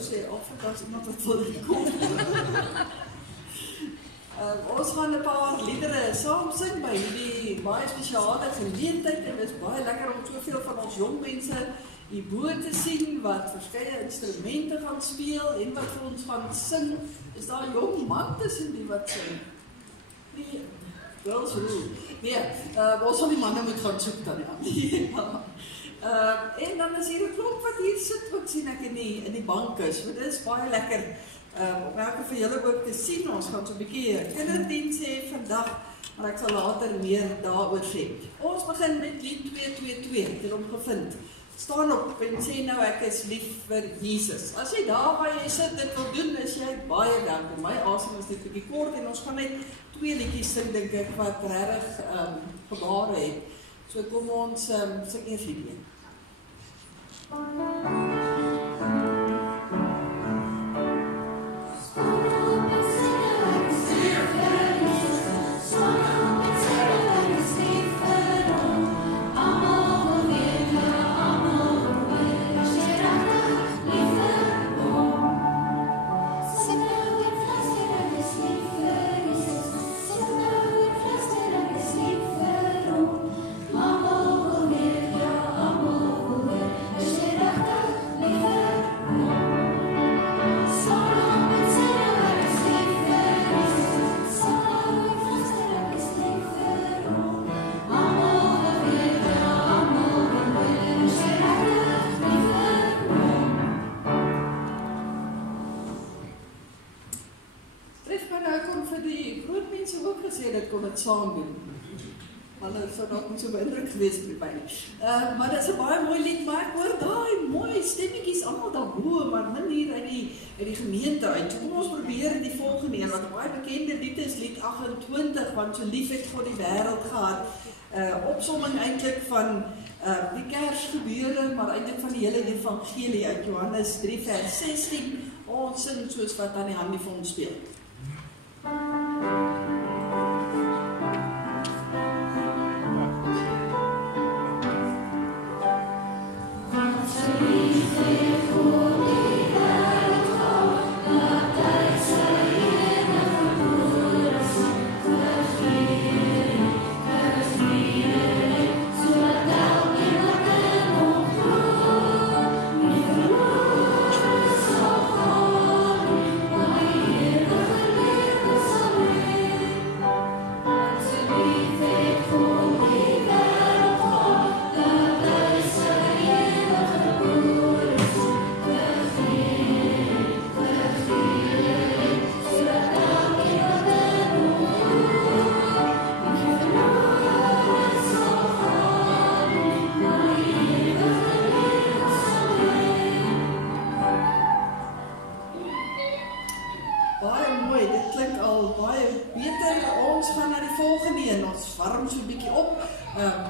sê, Afrika is iemand wat wil kom. Ons gaan 'n paar liedere saam sing by hierdie baie spesiale geleentheid en dit is baie lekker om soveel van ons jong mense hierbo te sien wat verskeie instrumente gaan speel en wat vir ons gaan sing. Is daar 'n jong man tussen die wat sing? Nee, girls rule. Nee, ons sal die manne moet gaan soek dan ja. En dan is hier 'n klomp wat hier sit wat sien ek in die bank is. So dit is baie lekker om elke vir julle ook te sien. Ons gaan so 'n bietjie kinderdiens hê vandag, maar ek sal later meer daaroor sê. Ons begin met lied 222, het hom gevind. Staan op en sê nou ek is lief vir Jesus. As jy daar waar jy sit dit wil doen, is jy baie welkom. My asem is dit 'n bietjie kort en ons gaan net 2 liedjies sing dink ek wat regtig gebare het. So kom ons sing eers hierdie een. Saam doen. Hulle sou dalk nie so beïndruk gewees het by my. Maar dit is 'n baie mooi lied, maar ek hoor daai mooi stemmetjies almal daarbo, maar min hier uit die gemeente uit. So kom ons probeer die volgende een wat 'n baie bekende lied is, lied 28, want so lief het God die wêreld gehad. Opsomming eintlik van die Kersgebeure, maar eintlik van die hele evangelie uit Johannes 3 vers 16. Ons sing soos wat aan die hand vir ons speel.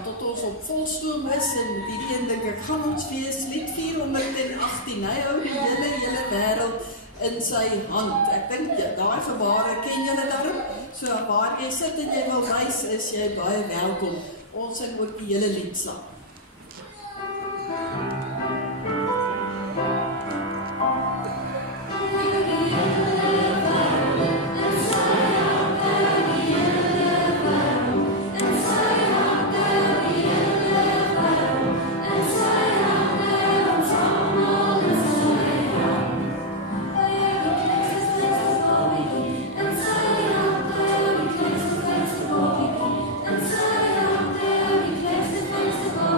Tot ons op volstoom is en die een dink ek gaan ons wees lied 418. Hy hou die hele wêreld in sy hand. Ek dink daai gebare ken julle daarom. So waar jy sit en jy wil reis, is jy baie welkom. Ons sing ook die hele lied saam. Oh,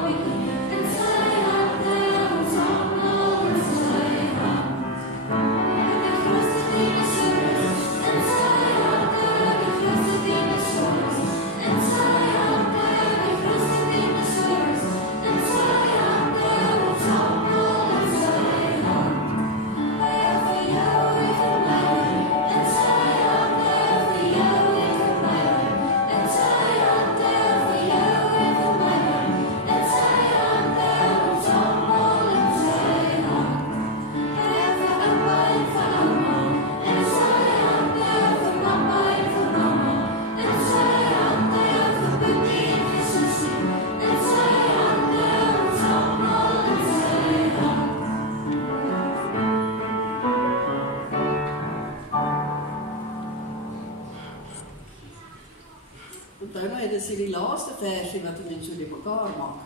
is die laaste versie wat die mense die mekaar maak.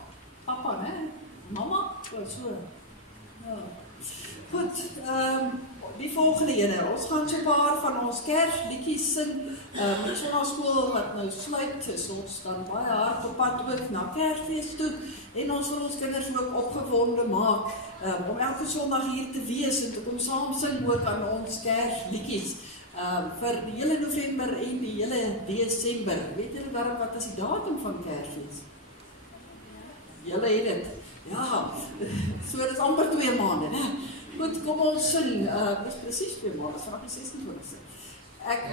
Papa, né? Mama? So. Ja. Goed, die volgende ene. Ons gaan so 'n paar van ons Kersliedjies sing. Die sonnaskool wat nou sluit is, ons gaan baie hard op pad ook na Kersfees toe. En ons wil ons kinders ook opgewonde maak om elke Sondag hier te wees en te kom saam sing ook aan ons Kersliedjies. Vir die hele November en die hele Desember. Weet julle daarom wat is die datum van Kersfees? Julle het dit. Ja, so dit is amper 2 maande, né? Goed, kom ons sing. Dit is presies 2 maande, vanaf die 26e.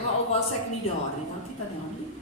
Al was ek nie daar nie, dankie Tannie.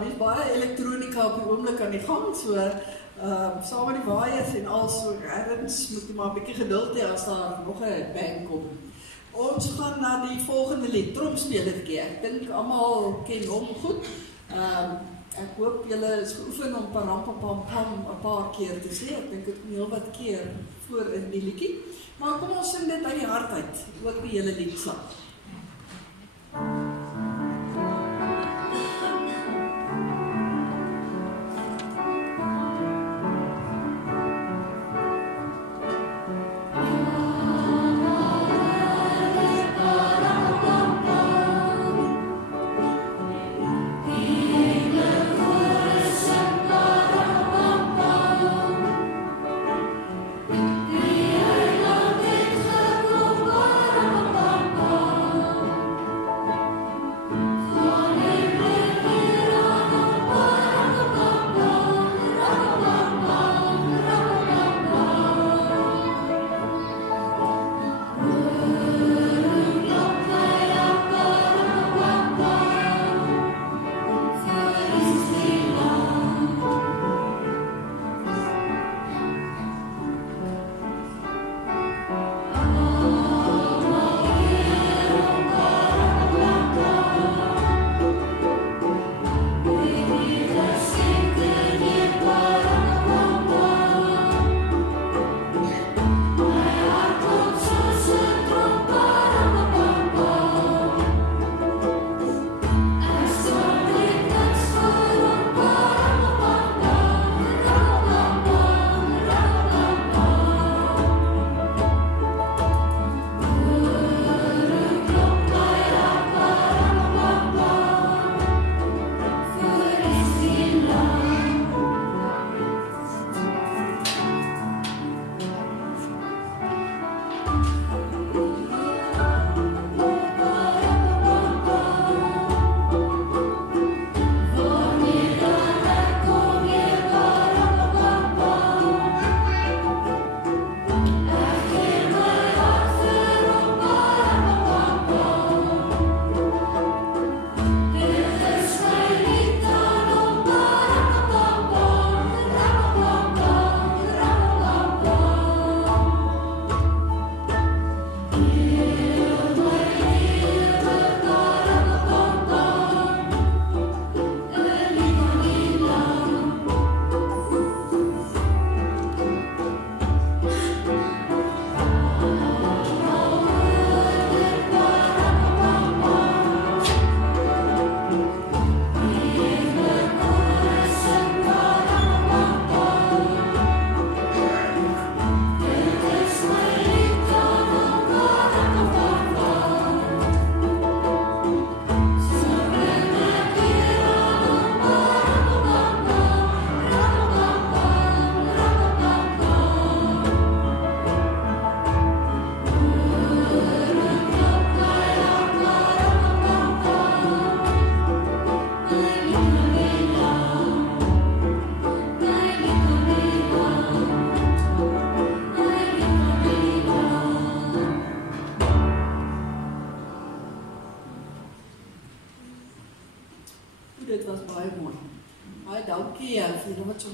Mens baie elektronika op die oomblik aan die gang, so saam met die waaiers en al so ergens moet jy maar 'n bietjie geduld hê as daar nog 'n band kom. Ons gaan na die volgende lied, Tromspelertjie. Ek dink almal ken hom goed. Ek hoop julle is geoefen om Parampapampam 'n paar keer te sê. Ek dink dit kom heel wat keer voor in die liedjie. Maar kom ons sing dit uit die hart uit, ook die hele lied saam.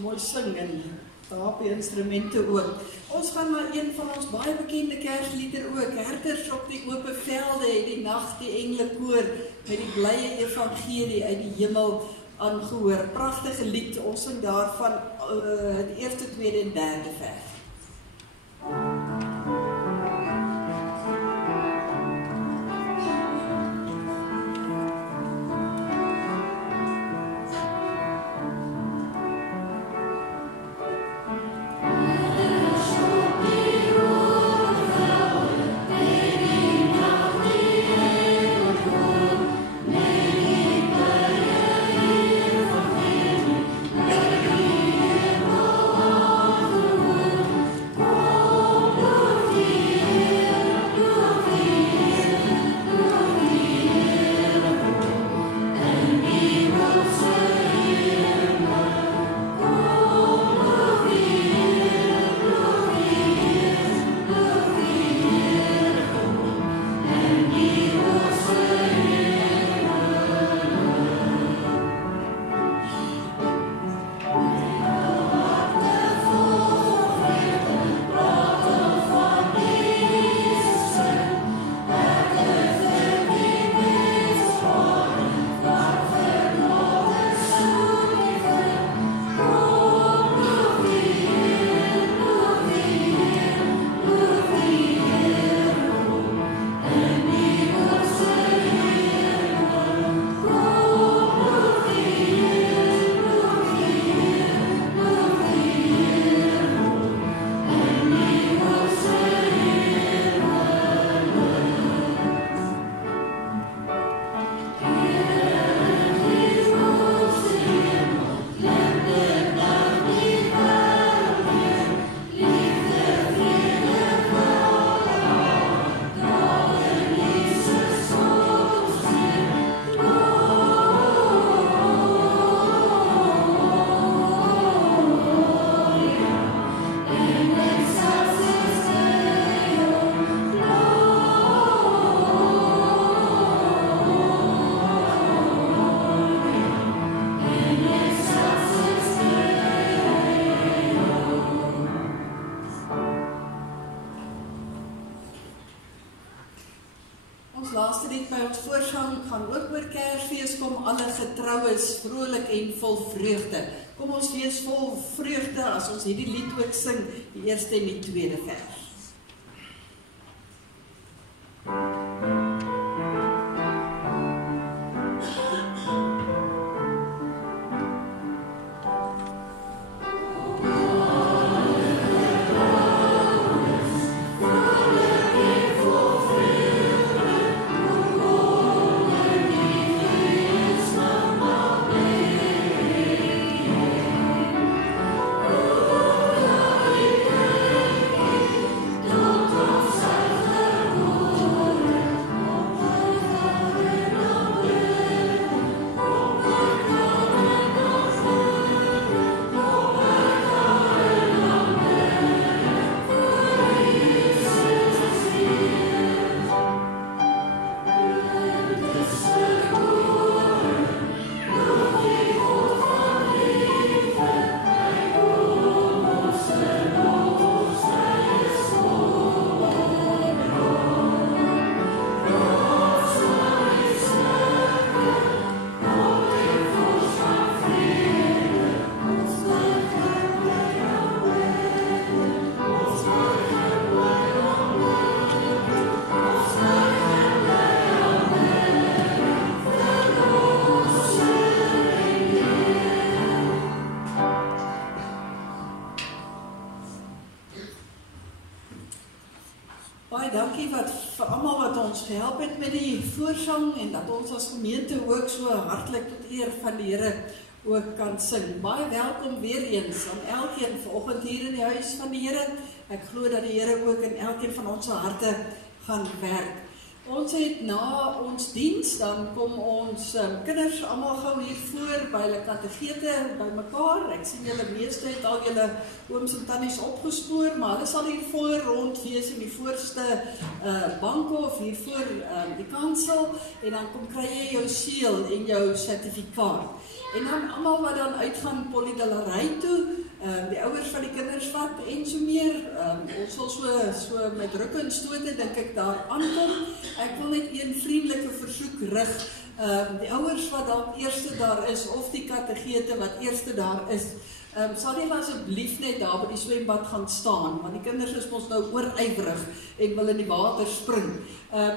mooi sing en daar op die instrumente ook. Ons gaan na een van ons baie bekende Kerslieder ook, Herders op die ope velde, die nag die engelekoor, met die blye evangelie uit die hemel aangehoor. Pragtige lied, ons sing daarvan die eerste, tweede en derde vers. Laaste lied by ons voorsang gaan ook oor Kersfees, kom alle getroues vrolik en vol vreugde. Kom ons wees vol vreugde as ons hierdie lied ook sing, die eerste en die tweede vers. Baie dankie vir almal wat ons gehelp het met die voorsang en dat ons as gemeente ook so hartlik tot eer van die Here ook kan sing. Baie welkom weer eens aan elkeen vanoggend hier in die huis van die Here. Ek glo dat die Here ook in elkeen van ons harte gaan werk. Ons het na ons diens, dan kom ons kinders almal gou hier voor by hulle kategete by mekaar. Ek sien julle meeste het al julle ooms en tannies opgespoor, maar hulle sal hier voor rond wees in die voorste banke of hier voor die kansel en dan kom kry jy jou seël en jou sertifikaat. En dan almal wat dan uitgaan polydalery toe, die ouers van die kinders vat en so meer. Ons sal so met drukke en stote dink ek daar aankom. Ek wil net een vriendelike versoek rig. Die ouers wat dalk eerste daar is, of die kategete wat eerste daar is, sal jy asseblief net daar by die swembad gaan staan, want die kinders is ons nou oorywerig en wil in die water spring.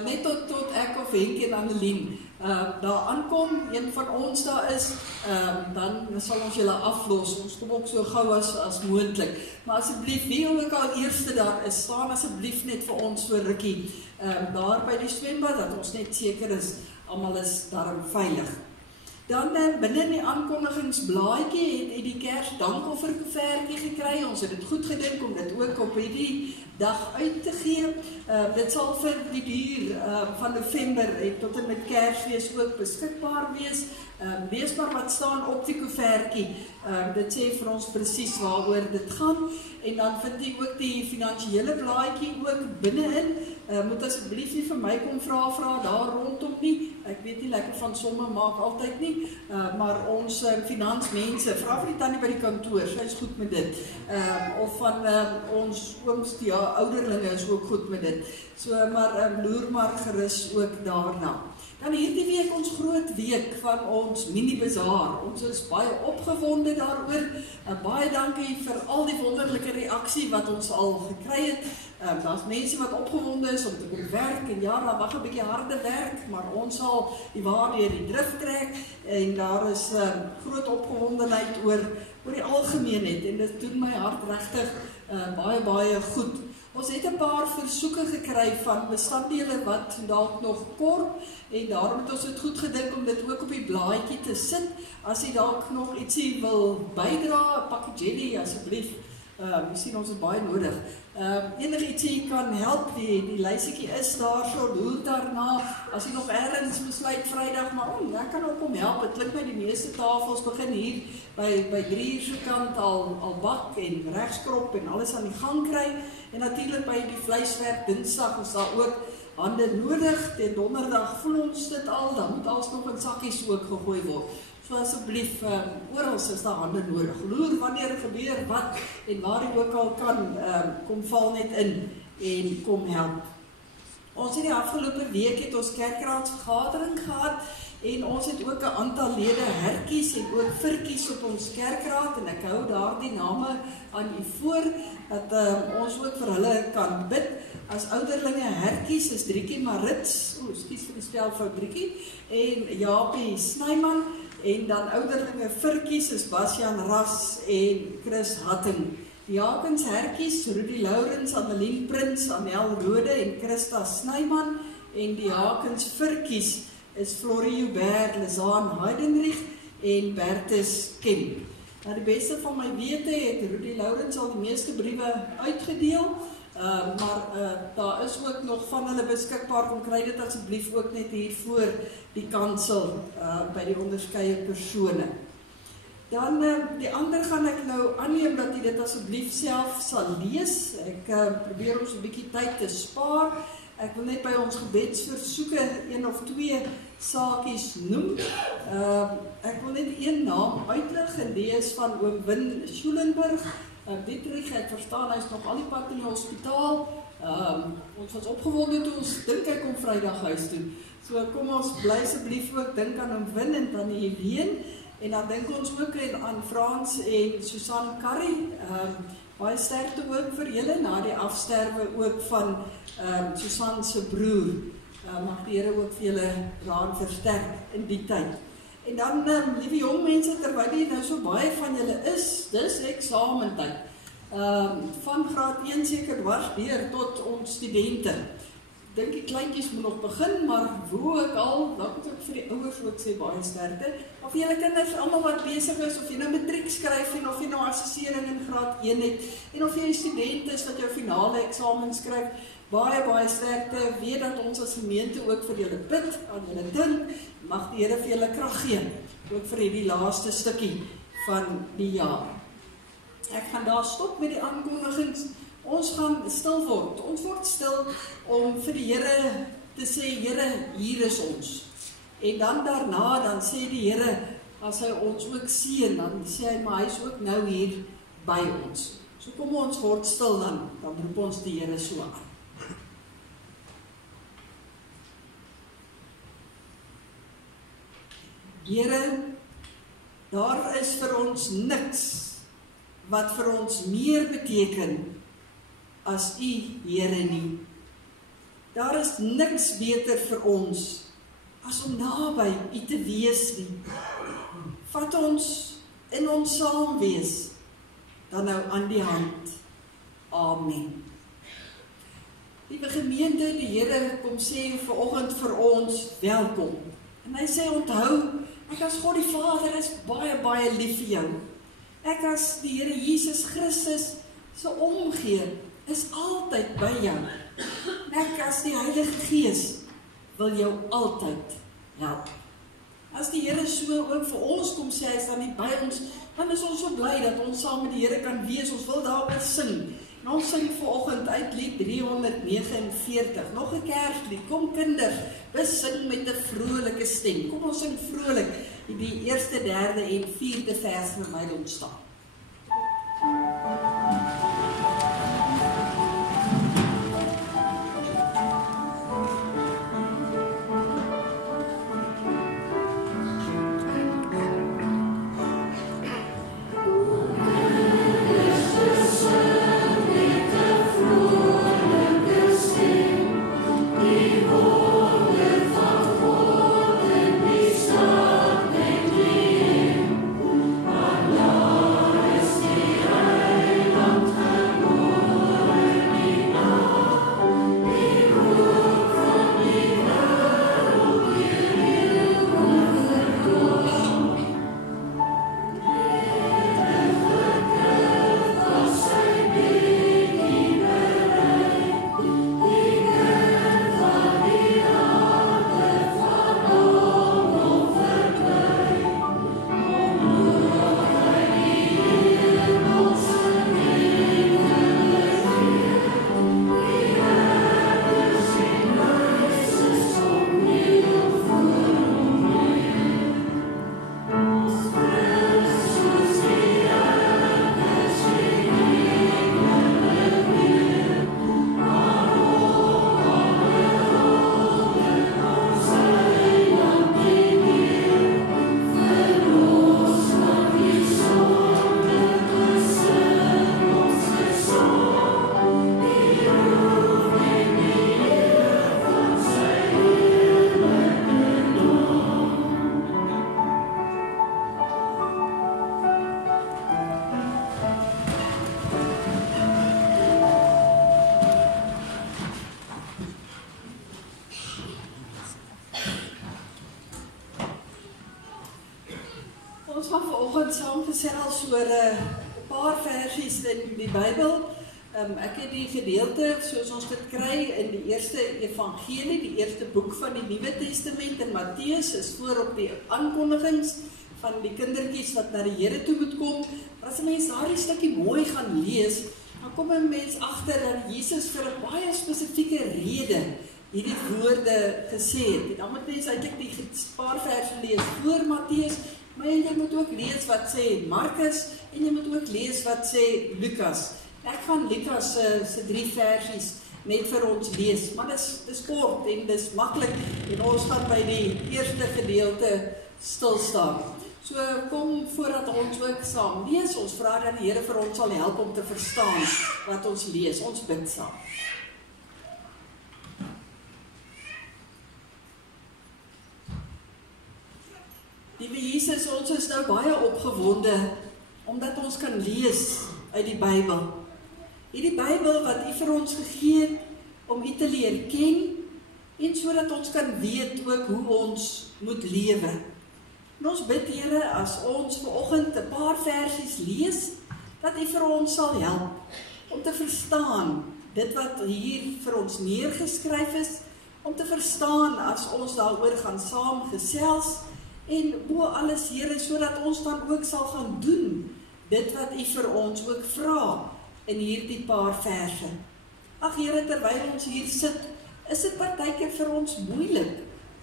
Net tot ek of Henk en Annelien daar aankom, een van ons daar is, dan sal ons julle aflos. Ons kom ook so gou as moontlik. Maar asseblief, wie ook al eerste daar is, staan asseblief net vir ons so rukkie daar by die swembad, dat ons net seker is, almal is daarom veilig. Dan binne in die aankondigingsblaadjie het die Kersdankofferkoevertjie gekry. Ons het dit goed gedink om dit ook op hierdie dag uit te gee. Dit sal vir die duur van November tot en met Kersfees ook beskikbaar wees. Lees maar wat staan op die koevertjie. Dit sê vir ons presies waaroor dit gaan. En dan vind ek ook die finansiële blaadjie ook binne-in. Moet asseblief nie vir my kom vra daar rondom nie. Ek weet nie lekker van somme maak altyd nie, maar ons finansmense, vra vir die tannie by die kantoor, sy is goed met dit. Of van ons ooms, ja, ouderlinge is ook goed met dit. So, maar loer maar gerus ook daarna. Dan hierdie week ons groot week van ons mini-bazaar. Ons is baie opgewonde daaroor. Baie dankie vir al die wonderlike reaksie wat ons al gekry het. Daar's mense wat opgewonde is om te kom werk en ja, daar wag 'n bietjie harde werk, maar ons sal die waardeur die drif trek en daar is groot opgewondenheid oor die algemeenheid en dit doen my hart regtig baie goed. Ons het 'n paar versoeke gekry van bestanddele wat dalk nog kort en daarom het ons dit goed gedink om dit ook op die blaadjie te sit. As jy dalk nog ietsie wil bydra, 'n pakkie jelly asseblief. Miskien ons het baie nodig. Enige ietsie kan help, die lysetjie is daar, so loer daarna. As jy nog ergens besluit Vrydag, maar ek kan ook kom help. Dit klink my die meeste tafels begin hier by 3 uur se kant al bak en regskrop en alles aan die gang kry. En natuurlik by die vleiswerk Dinsdag is daar ook hande nodig. Teen Donderdag voel ons dit al, dan moet alles nog in sakkies ook gegooi word. So asseblief, oral is daar hande nodig. Loer wanneer gebeur wat en waar jy ook al kan, kom val net in en kom help. Ons het die afgelope week het ons kerkraadsvergadering gehad en ons het ook 'n aantal lede hertjies en ook virtjies op ons kerkraad en ek hou daardie name aan u voor dat ons ook vir hulle kan bid. As ouderlinge hertjies is Drietjie Marits, ekskuus vir die spelfout Drietjie, en Japie Snyman. En dan ouderlinge virtjies is Basjan Ras en Chris Hatting. Jakens hertjies, Rudy Lourens, Annelien Prins, Anel Rode en Christa Snyman. En die Jakens virtjies is Florie Joubert, Lizaan Heidenrich en Bertus Ken. Nou die beste van my wete het Rudy Lourens al die meeste briewe uitgedeel. Maar daar is ook nog van hulle beskikbaar, kom kry dit asseblief ook net hier voor die kansel by die onderskeie persone. Dan die ander gaan ek nou aanneem dat jy dit asseblief self sal lees. Ek probeer ons 'n bietjie tyd te spaar. Ek wil net by ons gebedsversoeke 1 of 2 saakies noem. Ek wil net een naam uitlig en die is van oom Win Schulenburg. Dietrich, ek verstaan, hy is nog al die pad in die hospitaal. Ons was opgewonde toe ons dink hy kom Vrydag huis toe. So kom ons bly asseblief ook dink aan hom Win en dan die Helene. En dan dink ons ook aan Frans en Susan Curry. Baie sterkte ook vir julle na die afsterwe ook van Susan se broer. Mag die Here ook vir julle raad versterk in die tyd. En dan, liewe jong mense, terwyl die nou so baie van julle is, dis eksamentyd. Van graad 1 seker dwars deur tot ons studente. Dink die kleintjies moet nog begin, maar hoe ook al, dan moet ek vir die ouers ook sê baie sterkte. Of julle kinders almal wat besig is, of jy nou matriek skryf en of jy nou assessering in graad 1 het, en of jy 'n student is wat jou finale eksamen skryf, baie sterkte. Weet dat ons as gemeente ook vir julle bid, aan julle dink. Mag die Here vir julle krag gee, ook vir hierdie laaste stukkie van die jaar. Ek gaan daar stop met die aankondigings. Ons gaan stil word. Ons word stil om vir die Here te sê, Here, hier is ons. En dan daarna, dan sê die Here, as hy ons ook seën, dan sê hy, maar hy is ook nou hier by ons. So kom ons word stil dan roep ons die Here so aan. Here, daar is vir ons niks wat vir ons meer beteken as U, Here, nie. Daar is niks beter vir ons as om naby U te wees nie. Vat ons in ons saam wees, dan nou aan die hand. Amen. Liewe gemeente, die Here kom sê vanoggend vir ons welkom. En hy sê onthou, ek as God die Vader is baie, baie lief vir jou. Ek as die Here Jesus Christus se omgee is altyd by jou. Ek as die Heilige Gees wil jou altyd help. As die Here so ook vir ons kom sê, hy is dan nie by ons, dan is ons so bly dat ons saam met die Here kan wees. Ons wil daaroor sing. En ons sing vanoggend uit lied 349, nog 'n Kerslied. Kom kinders, besing met 'n vrolike stem. Kom ons sing vrolik die eerste, derde en vierde vers terwyl ons staan. Ons gaan vanoggend saam gesels oor 'n paar versies in die Bybel. Ek het die gedeelte soos ons dit kry in die eerste evangelie, die eerste boek van die Nuwe Testament in Matteus, is voorop die aankondigings van die kindertjies wat na die Here toe moet kom. As 'n mens daardie stukkie mooi gaan lees, dan kom 'n mens agter dat Jesus vir 'n baie spesifieke rede hierdie woorde gesê het. En dan moet mens eintlik die paar verse lees voor Matteus, maar jy moet ook lees wat sê Markus en jy moet ook lees wat sê Lukas. Ek gaan Lukas se 3 versies net vir ons lees, maar dis kort en dis maklik en ons gaan by die eerste gedeelte stil staan. So kom voordat ons ook saam lees, ons vra dat die Here vir ons sal help om te verstaan wat ons lees. Ons bid saam. Liewe Jesus, ons is nou baie opgewonde omdat ons kan lees uit die Bybel. Hierdie Bybel wat U vir ons gegee het om U te leer ken en sodat ons kan weet ook hoe ons moet lewe. En ons bid Here, as ons vanoggend 'n paar versies lees, dat U vir ons sal help om te verstaan dit wat hier vir ons neergeskryf is, om te verstaan as ons daaroor gaan saam gesels en bo alles Here, sodat ons dan ook sal gaan doen dit wat U vir ons ook vra in hierdie paar verse. Ag Here, terwyl ons hier sit, is dit partykeer vir ons moeilik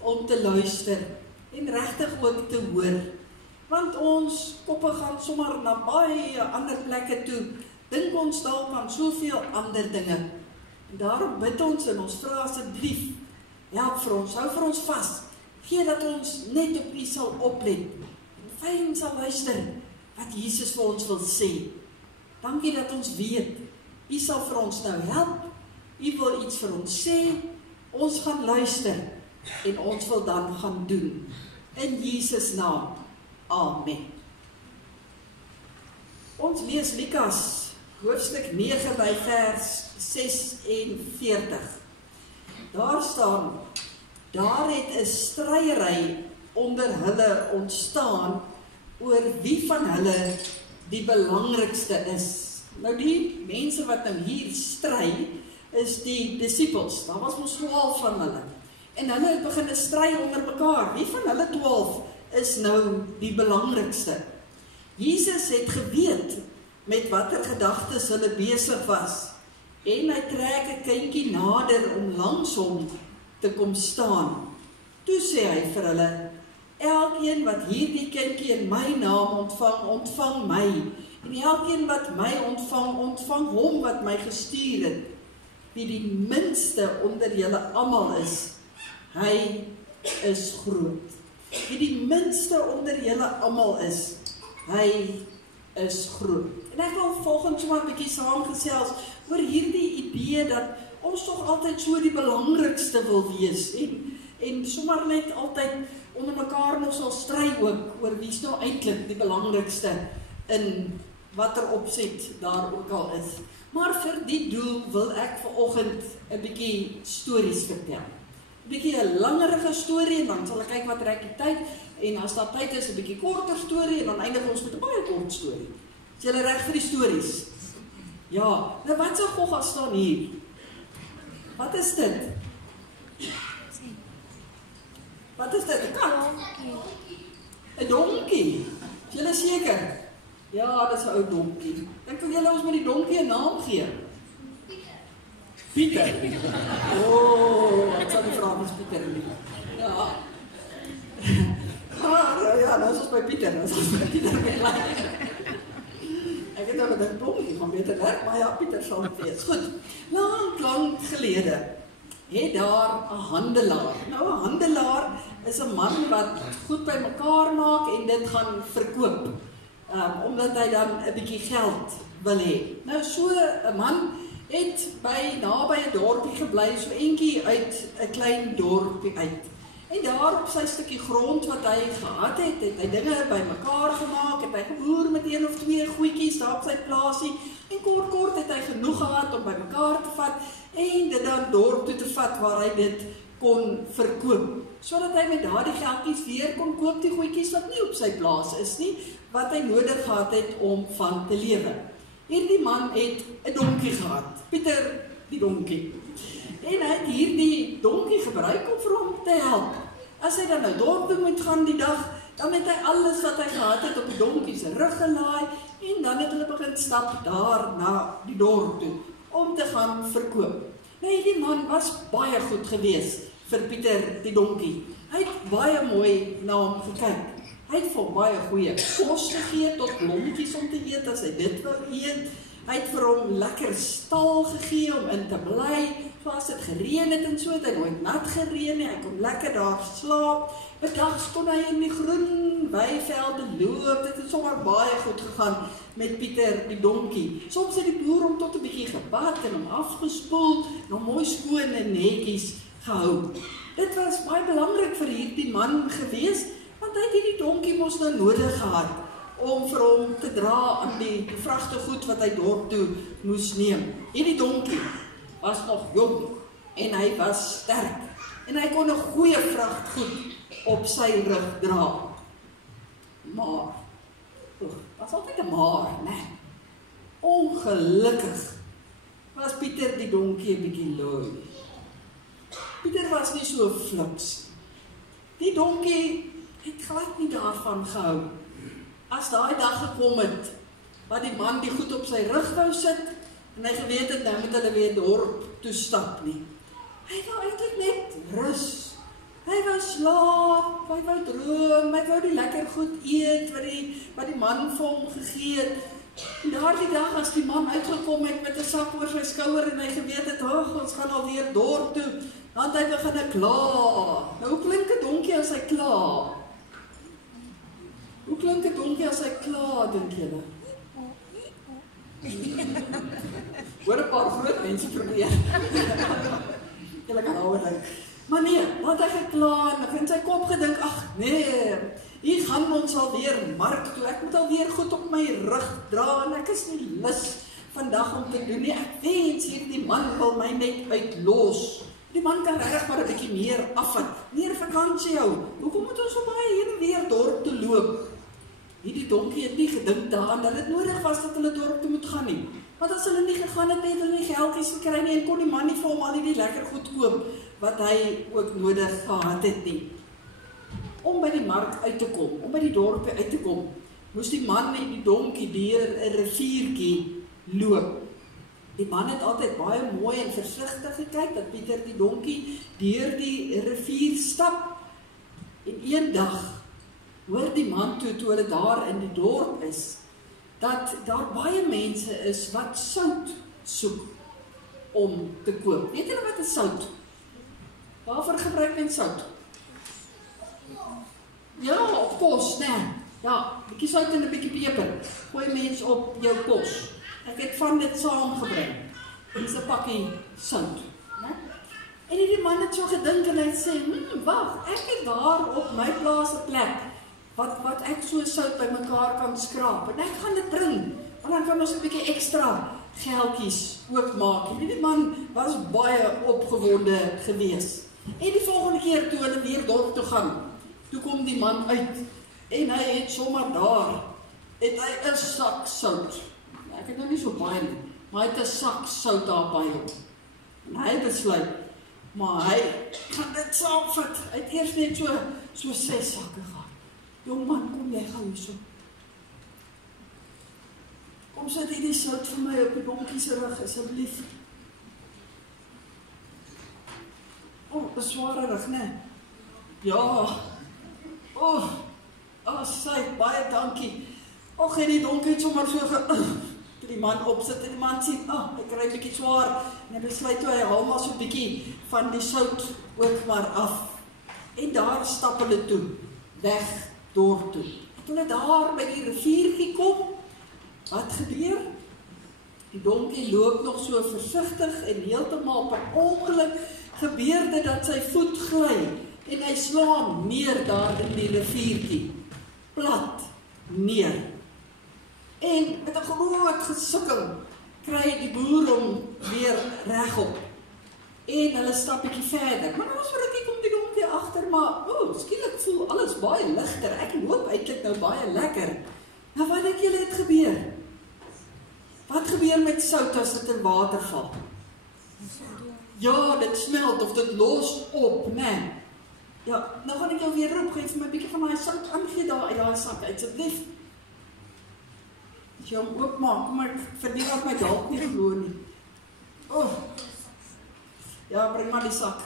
om te luister en regtig ook te hoor. Want ons koppe gaan sommer na baie ander plekke toe. Dink ons dalk aan soveel ander dinge. En daarom bid ons en ons vra asseblief, help vir ons, hou vir ons vas. Gee dat ons net op U sal oplet. En fyn sal luister wat Jesus vir ons wil sê. Dankie dat ons weet, U sal vir ons nou help. U wil iets vir ons sê. Ons gaan luister en ons wil dan gaan doen. In Jesus naam. Amen. Ons lees Lukas, hoofstuk 9 by vers 46. Daar staan, daar het 'n stryery onder hulle ontstaan oor wie van hulle die belangrikste is. Nou die mense wat nou hier stry, is die disippels. Daar was mos 12 van hulle. En hulle het begin stry onder mekaar. Wie van hulle 12 is nou die belangrikste? Jesus het geweet met watter gedagtes hulle besig was. En hy trek 'n kindjie nader om langs hom te kom staan. Toe sê hy vir hulle, elkeen wat hierdie kindjie in my naam ontvang, ontvang my. En elkeen wat my ontvang, ontvang hom wat my gestuur het. Wie die minste onder julle almal is, hy is groot. Wie die minste onder julle almal is, hy is groot. En ek wil volgens so 'n bietjie saamgesels oor hierdie idee dat ons tog altyd so die belangrikste wil wees en sommer net altyd onder mekaar nog sal stry ook oor wie's nou eintlik die belangrikste in watter opset daar ook al is. Maar vir die doel wil ek vanoggend 'n bietjie stories vertel. 'n Bietjie 'n langerige storie en dan sal ek kyk wat trek die tyd en as daar tyd is 'n bietjie korter storie en dan eindig ons met 'n baie kort storie. Is julle reg vir die stories? Ja, nou wat sou Gogga staan hier? Wat is dit? Wat is dit? 'n kat? 'n donkie. Is julle seker? Ja, dis 'n ou donkie. Dink julle ons moet die donkie 'n naam gee? Pieter. Ek sal die vraag is Pieter nie. Ja. Ja, nou is ons by Pieter. Ek het nou met 'n donkie van beter werk, maar ja, Pieter sal dit wees. Goed. Lank gelede het daar 'n handelaar. Nou 'n handelaar is 'n man wat goed by mekaar maak en dit gaan verkoop. Omdat hy dan 'n bietjie geld wil hê. Nou so 'n man het naby 'n dorpie gebly, so eentjie uit 'n klein dorpie uit. En daar op sy stukkie grond wat hy gehad het hy dinge bymekaar gemaak, het hy geboer met 1 of 2 goedjies daar op sy plaasie en kort het hy genoeg gehad om bymekaar te vat en dit dan dorp toe te vat waar hy dit kon verkoop, sodat hy met daardie geldjies weer kon koop die goedjies wat nie op sy plaas is nie, wat hy nodig gehad het om van te lewe. Hierdie man het 'n donkie gehad, Pieter die donkie. En hy het hierdie donkie gebruik om vir hom te help. As hy dan nou dorp toe moet gaan die dag, dan het hy alles wat hy gehad het op die donkie se rug gelaai en dan het hulle begin stap daar na die dorp toe om te gaan verkoop. Nou hierdie man was baie goed gewees vir Pieter die donkie. Hy het baie mooi na hom gekyk. Hy het vir hom baie goeie kos gegee, tot blommetjies om te eet as hy dit wou eet. Hy het vir hom lekker stal gegee om in te bly. So as dit gereën het en so, het hy nooit nat gereën nie. Hy kon lekker daar slaap. Bedags kon hy in die groen weivelde loop. Dit het sommer baie goed gegaan met Pieter die donkie. Soms het die boer hom tot 'n bietjie gebad en hom afgespoel en hom mooi skoon en netjies gehou. Dit was baie belangrik vir hierdie man gewees, want hy het hierdie donkie mos nou nodig gehad om vir hom te dra aan die vragtegoed wat hy dorp toe moes neem. Hierdie donkie was nog jong en hy was sterk en hy kon 'n goeie vragtgoed op sy rug dra. Maar, was altyd 'n maar, né? Ongelukkig was Pieter die donkie 'n bietjie lui. Pieter was nie so fliks. Die donkie het glad nie daarvan gehou. As daai dag gekom het, wat die man die goed op sy rug wou sit, en hy geweet het, nou moet hulle weer dorp toe stap nie. Hy wou eintlik net rus. Hy wou slaap, hy wou droom, hy wou die lekker goed eet wat die man vir hom gegee het. En daardie dag as die man uitgekom het met 'n sak oor sy skouer en hy geweet het, ons gaan alweer dorp toe, dan het hy begin kla. Nou hoe klink 'n donkie as hy kla? Hoe klink 'n donkie as hy kla, dink julle? Hoor 'n paar groot mense probeer. Julle kan ouer dink. Maar nee, wat hy gekla en in sy kop gedink, ag nee, hier gaan ons alweer mark toe, ek moet alweer goed op my rug dra en ek is nie lus vandag om te doen nie, ek wens hierdie man wil my net uitlos. Die man kan regtig maar 'n bietjie meer afvat, meer vakansie hou. Hoekom moet ons so baie heen en weer dorp toe loop? Hierdie donkie het nie gedink daaraan dat dit nodig was dat hulle dorp toe moet gaan nie. Want as hulle nie gegaan het, het hulle nie geldjies gekry nie en kon die man nie vir hom al die lekker goed koop wat hy ook nodig gehad het nie. Om by die mark uit te kom, om by die dorp uit te kom, moes die man en die donkie deur 'n riviertjie loop. Die man het altyd baie mooi en versigtig gekyk dat Pieter die donkie deur die rivier stap. En eendag hoor die man toe hulle daar in die dorp is, dat daar baie mense is wat sout soek om te koop. Weet julle wat is sout? Waarvoor gebruik men sout? Ja, op kos, nee. Ja, 'n bietjie sout en 'n bietjie peper. Gooi mens op jou kos. Ek het van dit saamgebring. Dis 'n pakkie sout, né? En die man het so gedink en hy sê, wag, ek het daar op my plaas 'n plek wat ek so sout bymekaar kan skraap en ek gaan dit bring. Want dan kan ons 'n bietjie ekstra geldjies ook maak. En die man was baie opgewonde geweest. En die volgende keer toe hulle weer dorp toe gaan, toe kom die man uit en hy het sommer daar, het hy 'n sak sout. Ek het nou nie so baie nie, maar hy het 'n sak sout daar by hom. En hy besluit, maar hy gaan dit saamvat. Hy het eers net so 6 sakke gehad. Jong man, kom jy gou hierso. Kom sit hierdie sout vir my op die donkie se rug asseblief. Beswaarderig, né? Ja. Sy, baie dankie. Och, en die donkie het sommer so die man opsit en die man sien, hy kry 'n bietjie swaar en hy besluit toe hy haal maar so 'n bietjie van die sout ook maar af. En daar stap hulle toe, weg dorp toe. Toe hulle daar by die riviertjie kom, wat gebeur? Die donkie loop nog so versigtig en heeltemal per ongeluk gebeur dit dat sy voet gly en hy slaan neer daar in die riviertjie. Plat neer. En met 'n groot gesukkel kry die boer hom weer regop. En hulle stap 'n bietjie verder. Maar ons vir 'n kom die donkie agter, maar skielik voel alles baie ligter. Ek loop eintlik nou baie lekker. Nou wat dink julle het gebeur? Wat gebeur met sout as dit in water val? Ja, dit smelt of dit los op, né? Ja, nou gaan ek jou weer roep, gee vir my 'n bietjie van daai sout aangee daar uit daai sak, asseblief. As jy hom oopmaak, kom ek verdien af my dalk nie glo nie. Ja, bring maar die sak.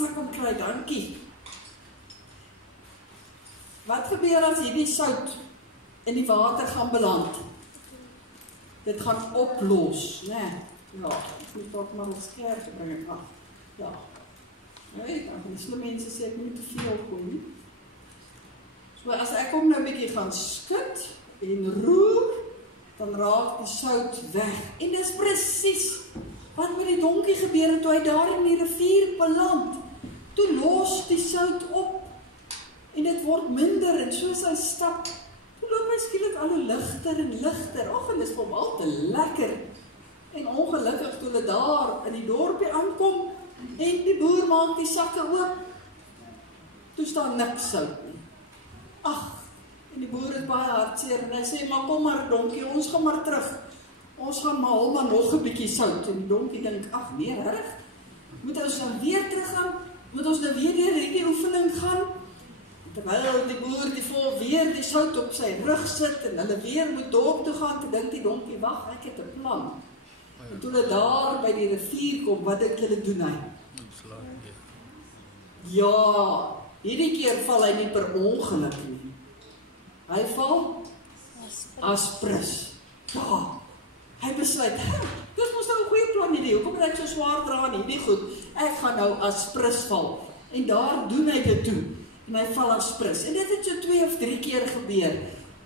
Ek kom kry, dankie. Wat gebeur as hierdie sout in die water gaan beland? Dit gaan oplos, né? Ja, ek moet ook maar ons skerp bring. Ja. Nee, dan die slim mense sê ek moet te veel kom nie. So as ek hom nou 'n bietjie gaan skud en roer, dan raak die sout weg. En dis presies wat met die donkie gebeur het toe hy daar in die rivier beland. Toe los die sout op en dit word minder en soos hy stap, toe loop hy skielik al hoe ligter en ligter. En dis vir hom al te lekker. En ongelukkig toe hulle daar in die dorpie aankom en die boer maak die sakke oop, toe staan niks sout nie. En die boer is baie hartseer en hy sê, maar kom maar donkie, ons gaan maar terug. Ons gaan haal maar nog 'n bietjie sout. En die donkie dink, nee, reg? Moet ons nou weer teruggaan? Moet ons nou weer deur hierdie oefening gaan? Terwyl die boer weer die sout op sy rug sit en hulle weer moet dorp toe gaan, toe dink die donkie, wag, ek het 'n plan. En toe hulle daar by die rivier kom, wat dink julle doen hy? Ja, hierdie keer val hy nie per ongeluk nie. Hy val aspres. Ja, hy besluit, dit was nou 'n goeie plan hierdie, hoekom moet ek so swaar dra nie? Nie goed, ek gaan nou aspres val. En daar doen hy dit toe. En hy val aspres. En dit het so 2 of 3 keer gebeur.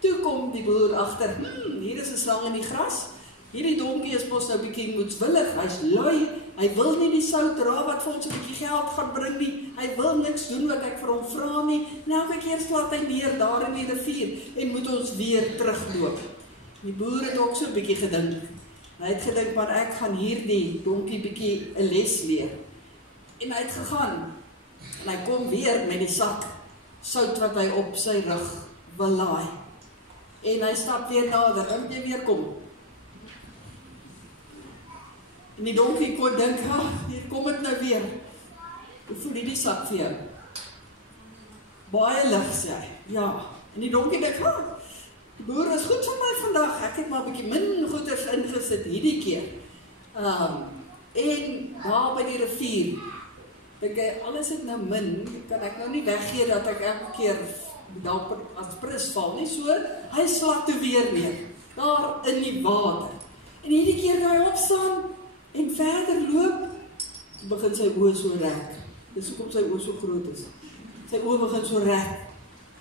Toe kom die boer agter, hier is 'n slang in die gras. Hierdie donkie is mos nou bietjie moedswillig, hy's lui, hy wil nie die sout dra wat vir ons 'n bietjie geld gaan bring nie, hy wil niks doen wat ek vir hom vra nie, en elke keer slaat hy neer daar in die rivier, en moet ons weer terugloop. Die boer het ook so 'n bietjie gedink, hy het gedink, maar ek gaan hierdie donkie bietjie 'n les leer, en hy het gegaan, en hy kom weer met die sak sout wat hy op sy rug wil laai, en hy stap weer nader, en jy weer kom, en die donkie kon dink, hier kom het nou weer. Hoe voel die sak vir jou? Baie lig, sê hy. Ja. En die donkie dink, die boer is goed vir my vandag. Ek het maar 'n bietjie min goeders ingesit hierdie keer. En daar by die rivier, dink hy, alles het nou min, kan ek nou nie weggee dat ek elke keer daar aspres val nie. So, hy slaat toe weer neer, daar in die water. En hierdie keer kan hy opstaan, en verder loop, begin sy oë so rek. Dis hoekom sy oë so groot is. Sy oë begin so rek.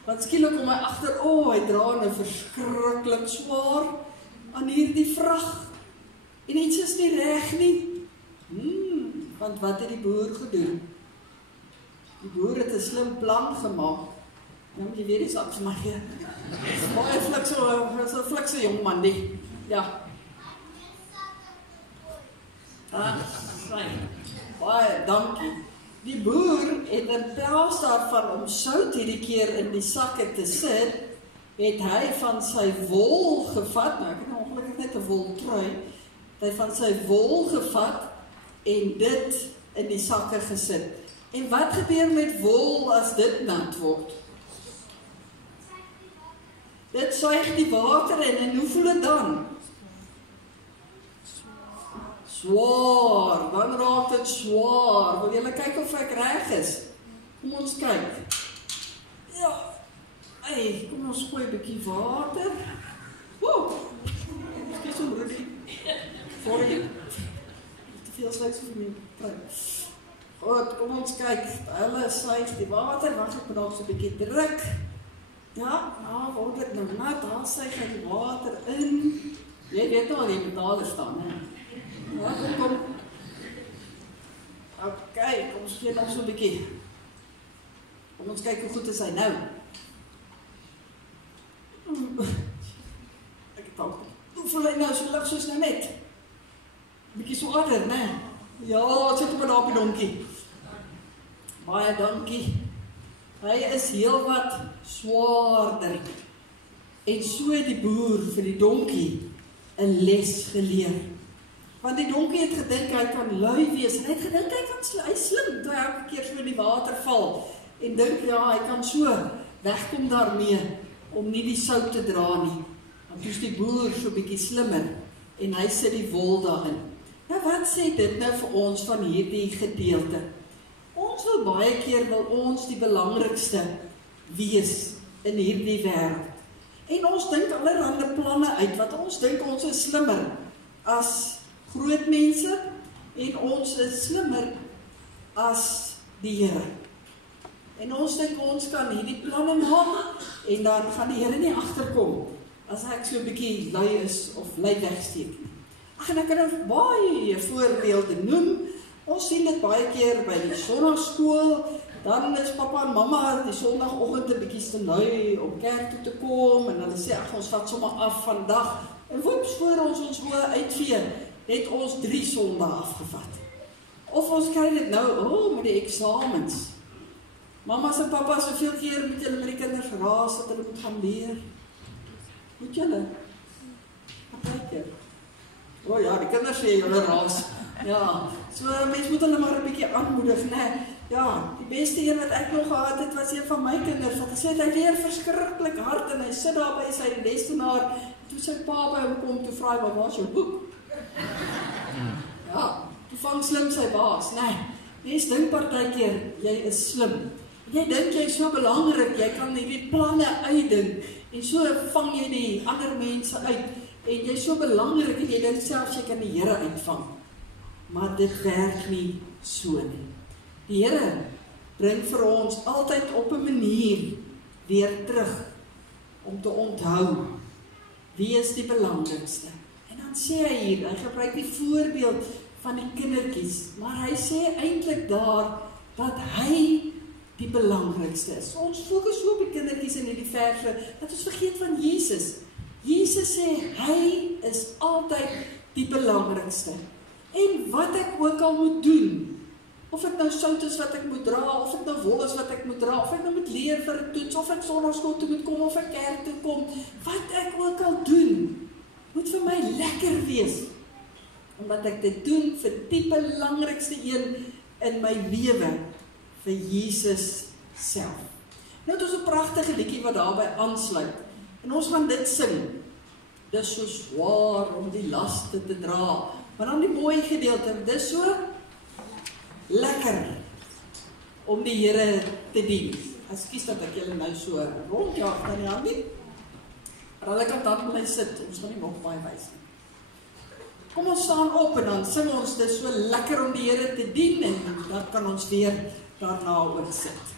Want skielik kom hy agter, hy dra nou verskriklik swaar aan hierdie vrag. En iets is nie reg nie. Want wat het die boer gedoen? Die boer het 'n slim plan gemaak. Nou moet jy weer die sak vir my gee. Baie flikse jong man die. Ja. Baie dankie. Die boer het in plaas daarvan om sout hierdie keer in die sakke te sit, het hy van sy wol gevat, nou ek het nou ongelukkig net 'n woltrui, het hy van sy wol gevat en dit in die sakke gesit. En wat gebeur met wol as dit nat word? Dit suig die water in en hoe voel dit dan? Swaar, dan raak dit swaar. Wil julle kyk of ek reg is? Kom ons kyk. Ja, kom ons gooi 'n bietjie water. Skiet so Rudy. Voor jy. Te veel sluit vir my. Goed, kom ons kyk. Hulle suig die water, wag ek moet dalk so 'n bietjie druk. Ja, nou word dit nou nat, daar suig hy die water in. Jy weet nou al die metale staan, hè? Ja, kom. Okay, kom ons gee nog so 'n bietjie. Kom ons kyk hoe goed is hy nou. Ek het al. Hoe voel hy nou so lig soos nou net? Bietjie so harder, né? Ja, sit op daar op die donkie. Baie dankie. Hy is heel wat swaarder. En so het die boer vir die donkie 'n les geleer. Want die donkie het gedink hy kan lui wees, en hy het gedink hy is slim, toe hy elke keer so in die water val, en dink, ja, hy kan so wegkom daarmee, om nie die sout te dra nie. Want toe is die boer so bietjie slimmer, en hy sit die wol daarin. Nou wat sê dit nou vir ons van hierdie gedeelte? Ons wil baie keer, die belangrikste wees in hierdie wêreld. En ons dink allerhande planne uit, wat ons dink ons is slimmer as groot mense, en ons is slimmer as die Here. En ons dink ons kan hierdie planne maak, en dan gaan die Here nie agterkom, as ek so 'n bietjie lui is, of lui wegsteek. En ek kan nou baie voorbeelde noem. Ons sien dit baie keer by die sonnaarskool, dan is pappa en mamma die sonnagoggend 'n bietjie te lui om kerk toe te kom, en hulle sê, ons vat sommer af vandag, en woeps, voor ons oë uitvee, het ons 3 sondae afgevat. Of ons kry dit nou, met die eksamens. Mamas en papas, soveel keer moet julle met die kinders raas, dat hulle moet gaan leer. Moet julle? Partykeer. Ja, die kinders sê julle raas. Ja, so mens moet hulle maar 'n bietjie aanmoedig, né? Ja, die beste een wat ek nog gehad het, was een van my kinders, wat gesê het, hy leer verskriklik hard, en hy sit daar by sy lesenaar, toe sy pa by hom kom, toe vra hy, waar is jou boek? Ja, toe vang slim sy baas, né? Mens dink partykeer, jy is slim. Jy dink jy is so belangrik, jy kan hierdie planne uitdink, en so vang jy die ander mense uit, en jy is so belangrik, en jy dink selfs jy kan die Here uitvang. Maar dit werk nie so nie. Die Here bring vir ons altyd op 'n manier weer terug, om te onthou, wie is die belangrikste. En dan sê hy hier, hy gebruik die voorbeeld van die kindertjies, maar hy sê eintlik daar, dat hy die belangrikste is. Ons fokus so op die kindertjies in die verse, dat ons vergeet van Jesus. Jesus sê, hy is altyd die belangrikste. En wat ek ook al moet doen, of ek nou sout is wat ek moet dra, of ek nou wol is wat ek moet dra, of ek nou moet leer vir 'n toets, of ek sonnaarskool toe moet kom, of ek kerk toe kom, wat ek ook al doen, moet vir my lekker wees. Omdat ek dit doen vir die belangrikste een in my lewe, vir Jesus self. Nou het ons 'n pragtige liedjie wat daarby aansluit. En ons gaan dit sing. Dis so swaar om die laste te dra. Maar dan die mooi gedeelte, dis so lekker om die Here te dien. Ekskuus dat ek julle nou so rondjaag aan die hand nie. Maar hulle kan dan bly sit, ons gaan nie nog baie wys nie. Kom ons staan op en dan sing ons, dis so lekker om die Here te dien, en dan kan ons weer daarna ook sit.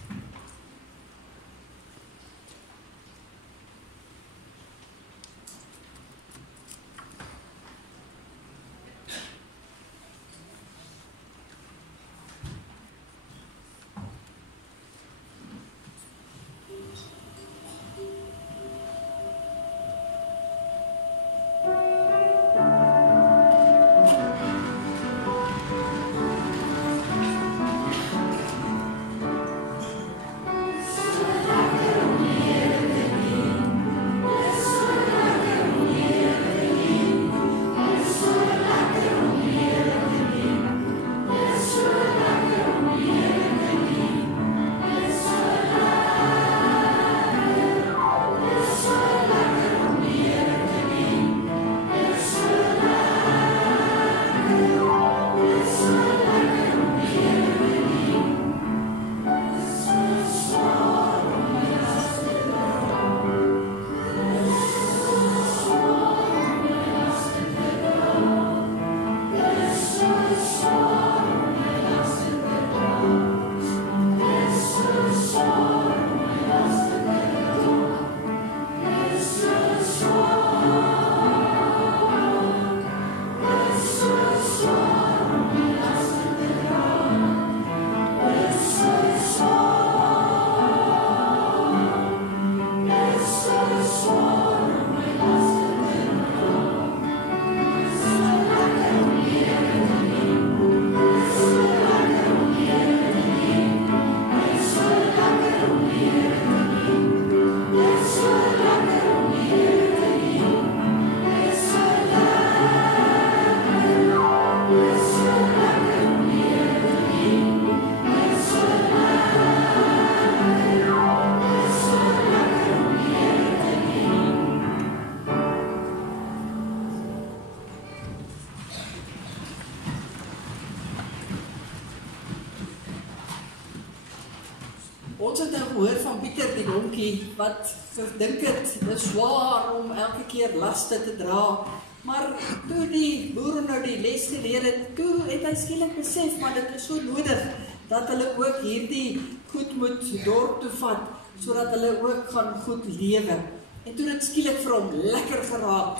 Ons het nou gehoor van Pieter die donkie, wat verdink het, dis swaar om elke keer laste te dra. Maar toe die boere nou die les geleer het, toe het hy skielik besef, maar dit is so nodig, dat hulle ook hierdie goed moet dorp toe vat, sodat hulle ook gaan goed lewe. En toe het skielik vir hom lekker geraak,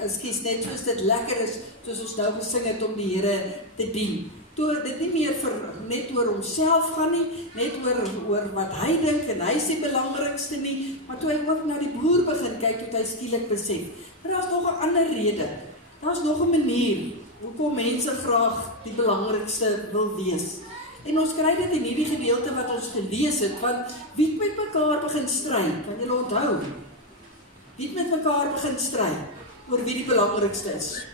ekskuus, net soos dit lekker is, soos ons nou gesing het om die Here te dien. Toe dit nie meer net oor homself gaan nie, net oor wat hy dink en hy is die belangrikste nie, maar toe hy ook na die boer begin kyk, het hy skielik besef. Maar daar is nog 'n ander rede, daar is nog 'n manier, hoekom mense graag die belangrikste wil wees. En ons kry dit in hierdie gedeelte wat ons gelees het, want wie het met mekaar begin stry, kan julle onthou? Wie het met mekaar begin stry, oor wie die belangrikste is?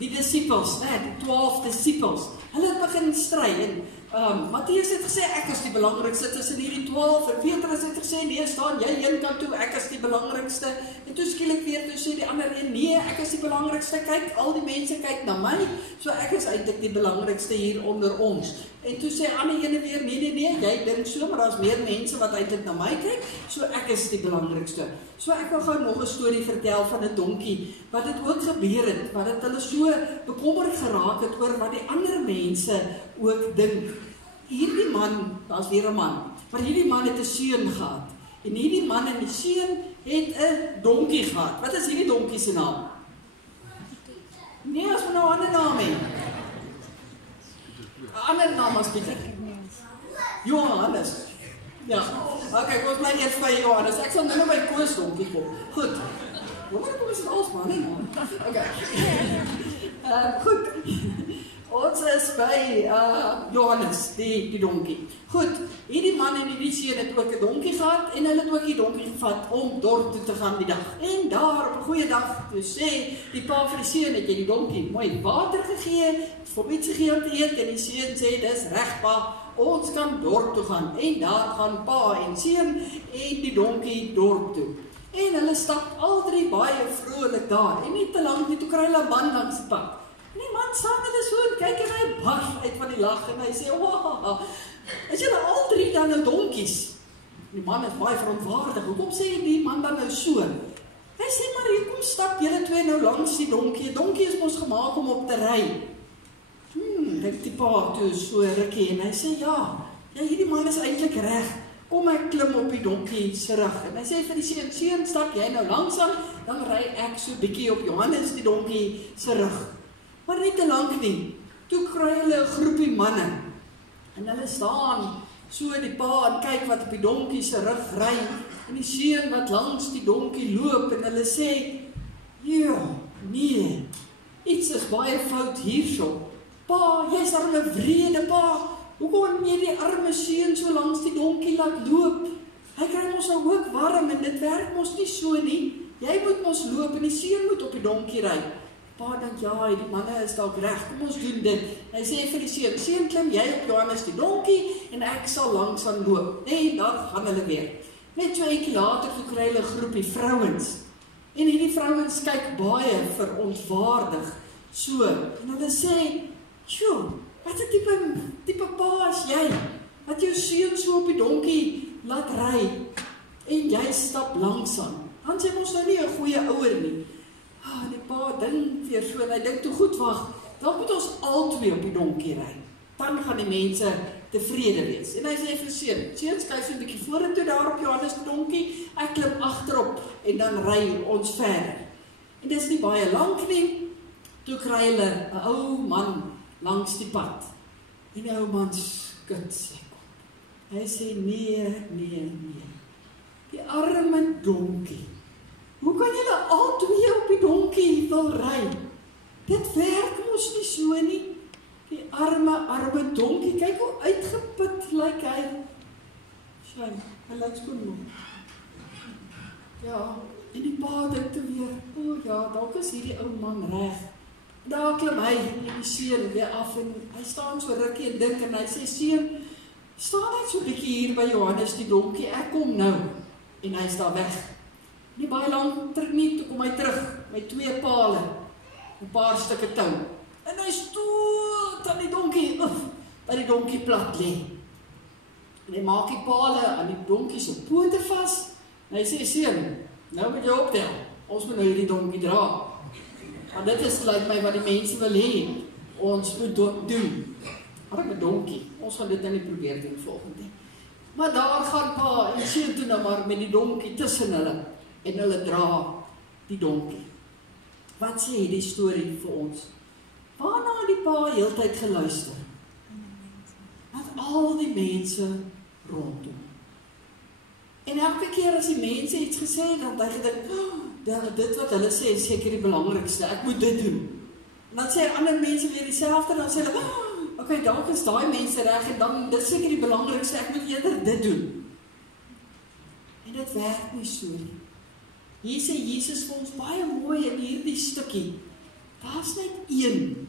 Die disippels, die 12 disippels, hulle het begin stry, en Matteus het gesê, ek is die belangrikste tussen hierdie 12, en Petrus het gesê, nee, staan jy een kant toe, ek is die belangrikste, en toe skielik weer, toe sê die ander een, nee, ek is die belangrikste, kyk, al die mense kyk na my, so ek is eintlik die belangrikste hier onder ons, en toe sê ander ene weer, nee, jy dink so, maar daar is meer mense wat eintlik na my kyk, so ek is die belangrikste. So ek wil gou nog 'n storie vertel van 'n donkie, wat dit ook gebeur het, wat dit hulle so bekommerd geraak het oor wat die ander mense ook dink. Hierdie man, daar's weer 'n man, maar hierdie man het 'n seun gehad. En hierdie man en die seun het 'n donkie gehad. Wat is hierdie donkie se naam? Nee, as we nou 'n ander naam het. 'n ander naam as Pieter. Johannes. Ja, okay, kom ons bly eers by Johannes. Ek sal nou by Koos donkie kom. Goed. Waarom kom ons als man nie? Okay. Goed. Ons is by Johannes, die donkie. Goed, hierdie man en hierdie seun het ook 'n donkie gehad en hulle het ook die donkie gevat om dorp toe te gaan die dag. En daar op 'n goeie dag, toe sê die pa vir die seun, het jy die donkie mooi water gegee, vir iets gegee om te eet, en die seun sê, dis reg pa, ons kan dorp toe gaan. En daar gaan pa en seun en die donkie dorp toe. En hulle stap al drie baie vrolik daar, en nie te lank nie, toe kry hulle 'n man langs die pad. En die man staan hulle so en kyk en hy bars uit van die lag en hy sê, wow, is julle al drie dan nou donkies? Die man is baie verontwaardig, hoekom sê die man dan nou so? Hy sê, maar hier kom stap julle twee nou langs die donkie, donkie is mos gemaak om op te ry. Dink die pa toe so rukkie en hy sê, ja, hierdie man is eintlik reg, kom ek klim op die donkie se rug. En hy sê vir die seun, stap jy nou langsam, dan ry ek so bietjie op Johannes die donkie se rug. Maar nie te lank nie, toe kry hulle 'n groepie manne, en hulle staan so die pa en kyk wat op die donkie se rug ry, en die seun wat langs die donkie loop, en hulle sê, ja, nee, iets is baie fout hierso. Pa, jy's daar 'n wrede pa, hoe kon jy die arme seun so langs die donkie laat loop? Hy kry mos nou ook warm, en dit werk mos nie so nie, jy moet mos loop, en die seun moet op die donkie ry. Pa dink, ja, die manne is dalk reg, kom ons doen dit. Hy sê vir die seun, klim jy op Johannes die donkie, en ek sal langsaan loop. En daar gaan hulle weer. Net 2 weke later, toe kry hulle 'n groepie vrouens. En hierdie vrouens kyk baie verontwaardig, so, en hulle sê, sjoe, wat 'n tipe pa is jy, wat jou seun so op die donkie laat ry, en jy stap langsaan. Dan sê ons nou nie 'n goeie ouer nie. Die pa dink weer so, en hy dink toe goed, wag, dan moet ons al twee op die donkie ry. Dan gaan die mense tevrede wees. En hy sê vir seun, skuif so 'n bietjie vorentoe daar op Johannes die donkie, ek klim agterop, en dan ry ons verder. En dis nie baie lank nie, toe kry hulle 'n ou man langs die pad. En die ou man skud sy kop. Hy sê, nee, die arme donkie. Hoe kan julle al twee op die donkie wil ry? Dit werk mos nie so nie. Die arme donkie, kyk hoe uitgeput lyk hy. Shame, hy lyk skoon. Ja, en die pa dink toe weer, ja, dalk is hierdie ou man reg. Daar klim hy en die seun weer af, en hy staan so rukkie en dink, en hy sê, seun, staan net so 'n bietjie hier by Johannes die donkie, ek kom nou. En hy is daar weg. Nie baie lank terug nie, toe kom hy terug met 2 pale, 'n paar stukke tou. En hy stoot aan die donkie, by die donkie plat lê. En hy maak die pale aan die donkie se pote vas, en hy sê, seun, nou moet jy optel, ons moet nou hierdie donkie dra. Want dit is lyk my wat die mense wil hê, ons moet doen. Arme donkie, ons gaan dit nou nie probeer doen volgende. Maar daar gaan pa en seun toe nou maar met die donkie tussen hulle, en hulle dra die donkie. Wat sê die storie vir ons? Waarna het die pa heeltyd geluister? Met al die mense rondom. En elke keer as die mense iets gesê het, dan het hy gedink, dit wat hulle sê is seker die belangrikste, ek moet dit doen. En dan sê ander mense weer dieselfde, dan sê hulle, okay, dalk is daai mense reg, en dan dit seker die belangrikste, ek moet eerder dit doen. En dit werk nie so nie. Hier sê Jesus vir ons baie mooi in hierdie stukkie, daar's net een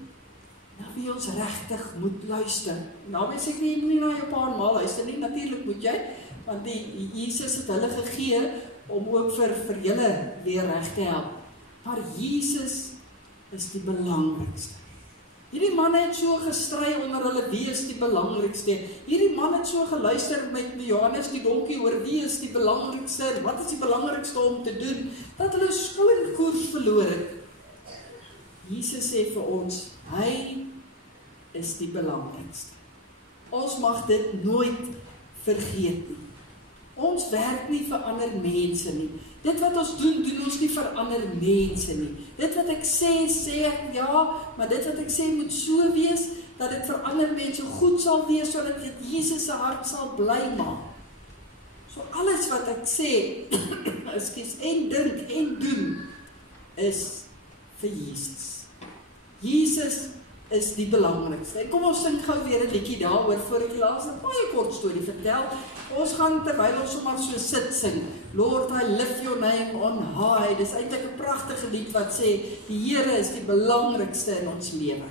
na wie ons regtig moet luister. Nou sê ek nie, jy moet nie na jou pa en ma luister nie, natuurlik moet jy, want die Jesus het hulle gegee om ook vir julle weer reg te help. Maar Jesus is die belangrikste. Hierdie manne het so gestry onder hulle, wie is die belangrikste? Hierdie man het so geluister met Johannes die donkie oor wie is die belangrikste, wat is die belangrikste om te doen, dat hulle skoon koers verloor het. Jesus sê vir ons, hy is die belangrikste. Ons mag dit nooit vergeet nie. Ons werk nie vir ander mense nie. Dit wat ons doen, doen ons nie vir ander mense nie. Dit wat ek sê, sê ek ja, maar dit wat ek sê moet so wees, dat dit vir ander mense goed sal wees, sodat dit Jesus se hart sal bly maak. So alles wat ek sê, en dink en doen, is vir Jesus. Jesus is die belangrikste. En kom ons sing gou weer 'n liedjie daaroor, voor ek laas 'n baie kort storie vertel. Ons gaan terwyl ons sommer so sit sing, Lord, I lift your name on high. Dis eintlik 'n pragtige lied wat sê, die Here is die belangrikste in ons lewe.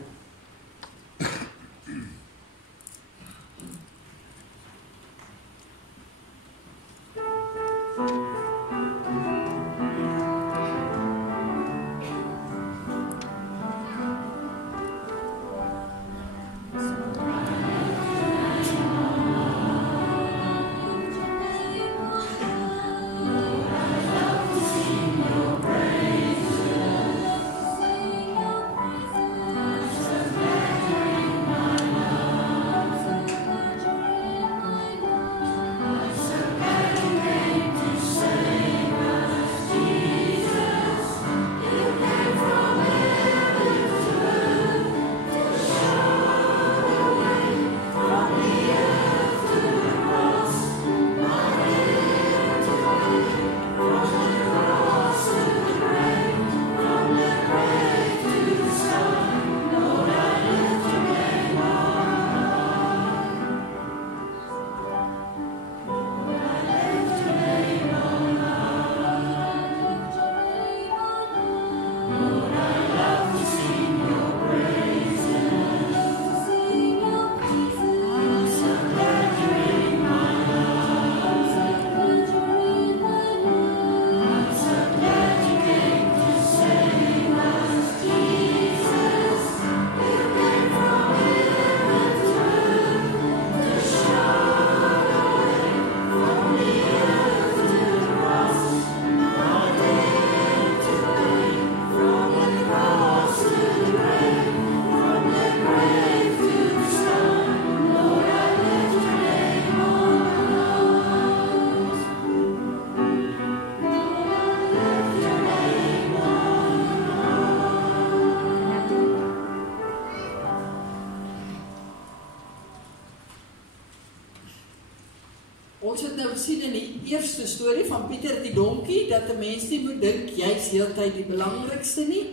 Ons het nou sien in die eerste storie van Pieter die donkie, dat 'n mens nie moet dink, jy is heeltyd die belangrikste nie.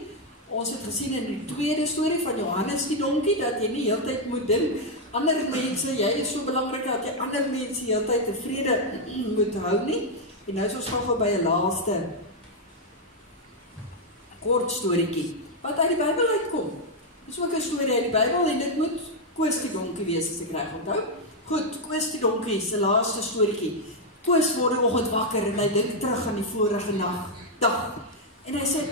Ons het gesien in die tweede storie van Johannes die donkie, dat jy nie heeltyd moet dink, ander mense, jy is so belangrik, dat jy ander mense heeltyd tevrede moet hou nie. En nou is ons gou by 'n laaste kort storieetjie, wat uit die Bybel uitkom. Dit is ook 'n storie uit die Bybel, en dit moet Koos die donkie wees, as ek reg onthou. Goed, Koos die donkie se laaste storieetjie. Koos word die oggend wakker en hy dink terug aan die vorige dag. En hy sê,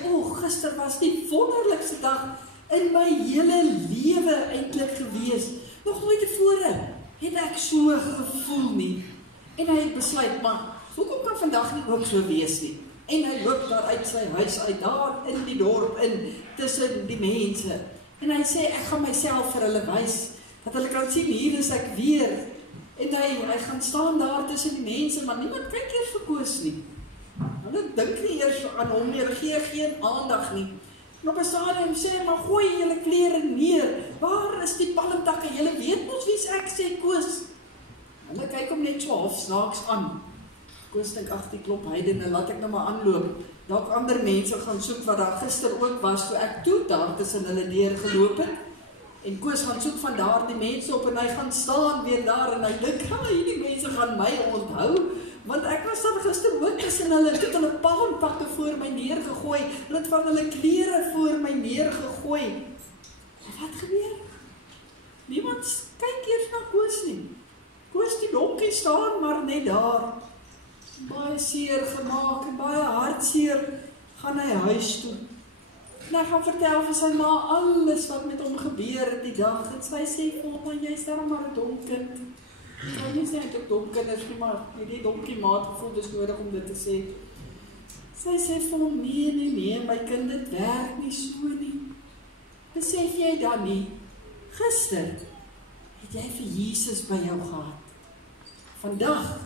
gister was die wonderlikste dag in my hele lewe eintlik gewees. Nog nooit tevore het ek so gevoel nie. En hy besluit, man, hoekom kan vandag nie ook so wees nie? En hy loop daar uit sy huis uit, daar in die dorp, tussen die mense. En hy sê, ek gaan myself vir hulle wys, dat hulle kan sien, hier is ek weer. En hy gaan staan daar tussen die mense, maar niemand kyk eers vir Koos nie. Hulle dink nie eers aan hom nie, hulle gee geen aandag nie. En op 'n stadium sê, maar gooi julle klere neer, waar is die palmtakke? Julle weet mos wie's ek, sê Koos. Hulle kyk hom net so half snaaks aan. Koos dink, ag, die klop heidene, laat ek nou maar aanloop. Dalk ander mense gaan soek wat daar gister ook was, toe ek toe daar tussen hulle deur geloop het. En Koos gaan soek van daar die mense op, en hy gaan staan weer daar, en hy dink, hierdie mense gaan my onthou, want ek was dan gister ook tussen hulle, het hulle palmpakke voor my neergegooi, hulle het van hulle klere voor my neergegooi. Wat gebeur? staan maar net daar. Baie seer gemaak en baie hartseer gaan hy huis toe. En hy gaan vertel vir sy ma alles wat met hom gebeur het die dag. En sy sê, maar jy is daarom maar 'n dom kind. Ek kan nie sê ek het dom kinders nie, maar die donkie maat gevoel dis nodig om dit te sê. Sy sê vir hom, nee, my kind, dit werk nie so nie. Besef jy dan nie, gister het jy vir Jesus by jou gehad. Vandag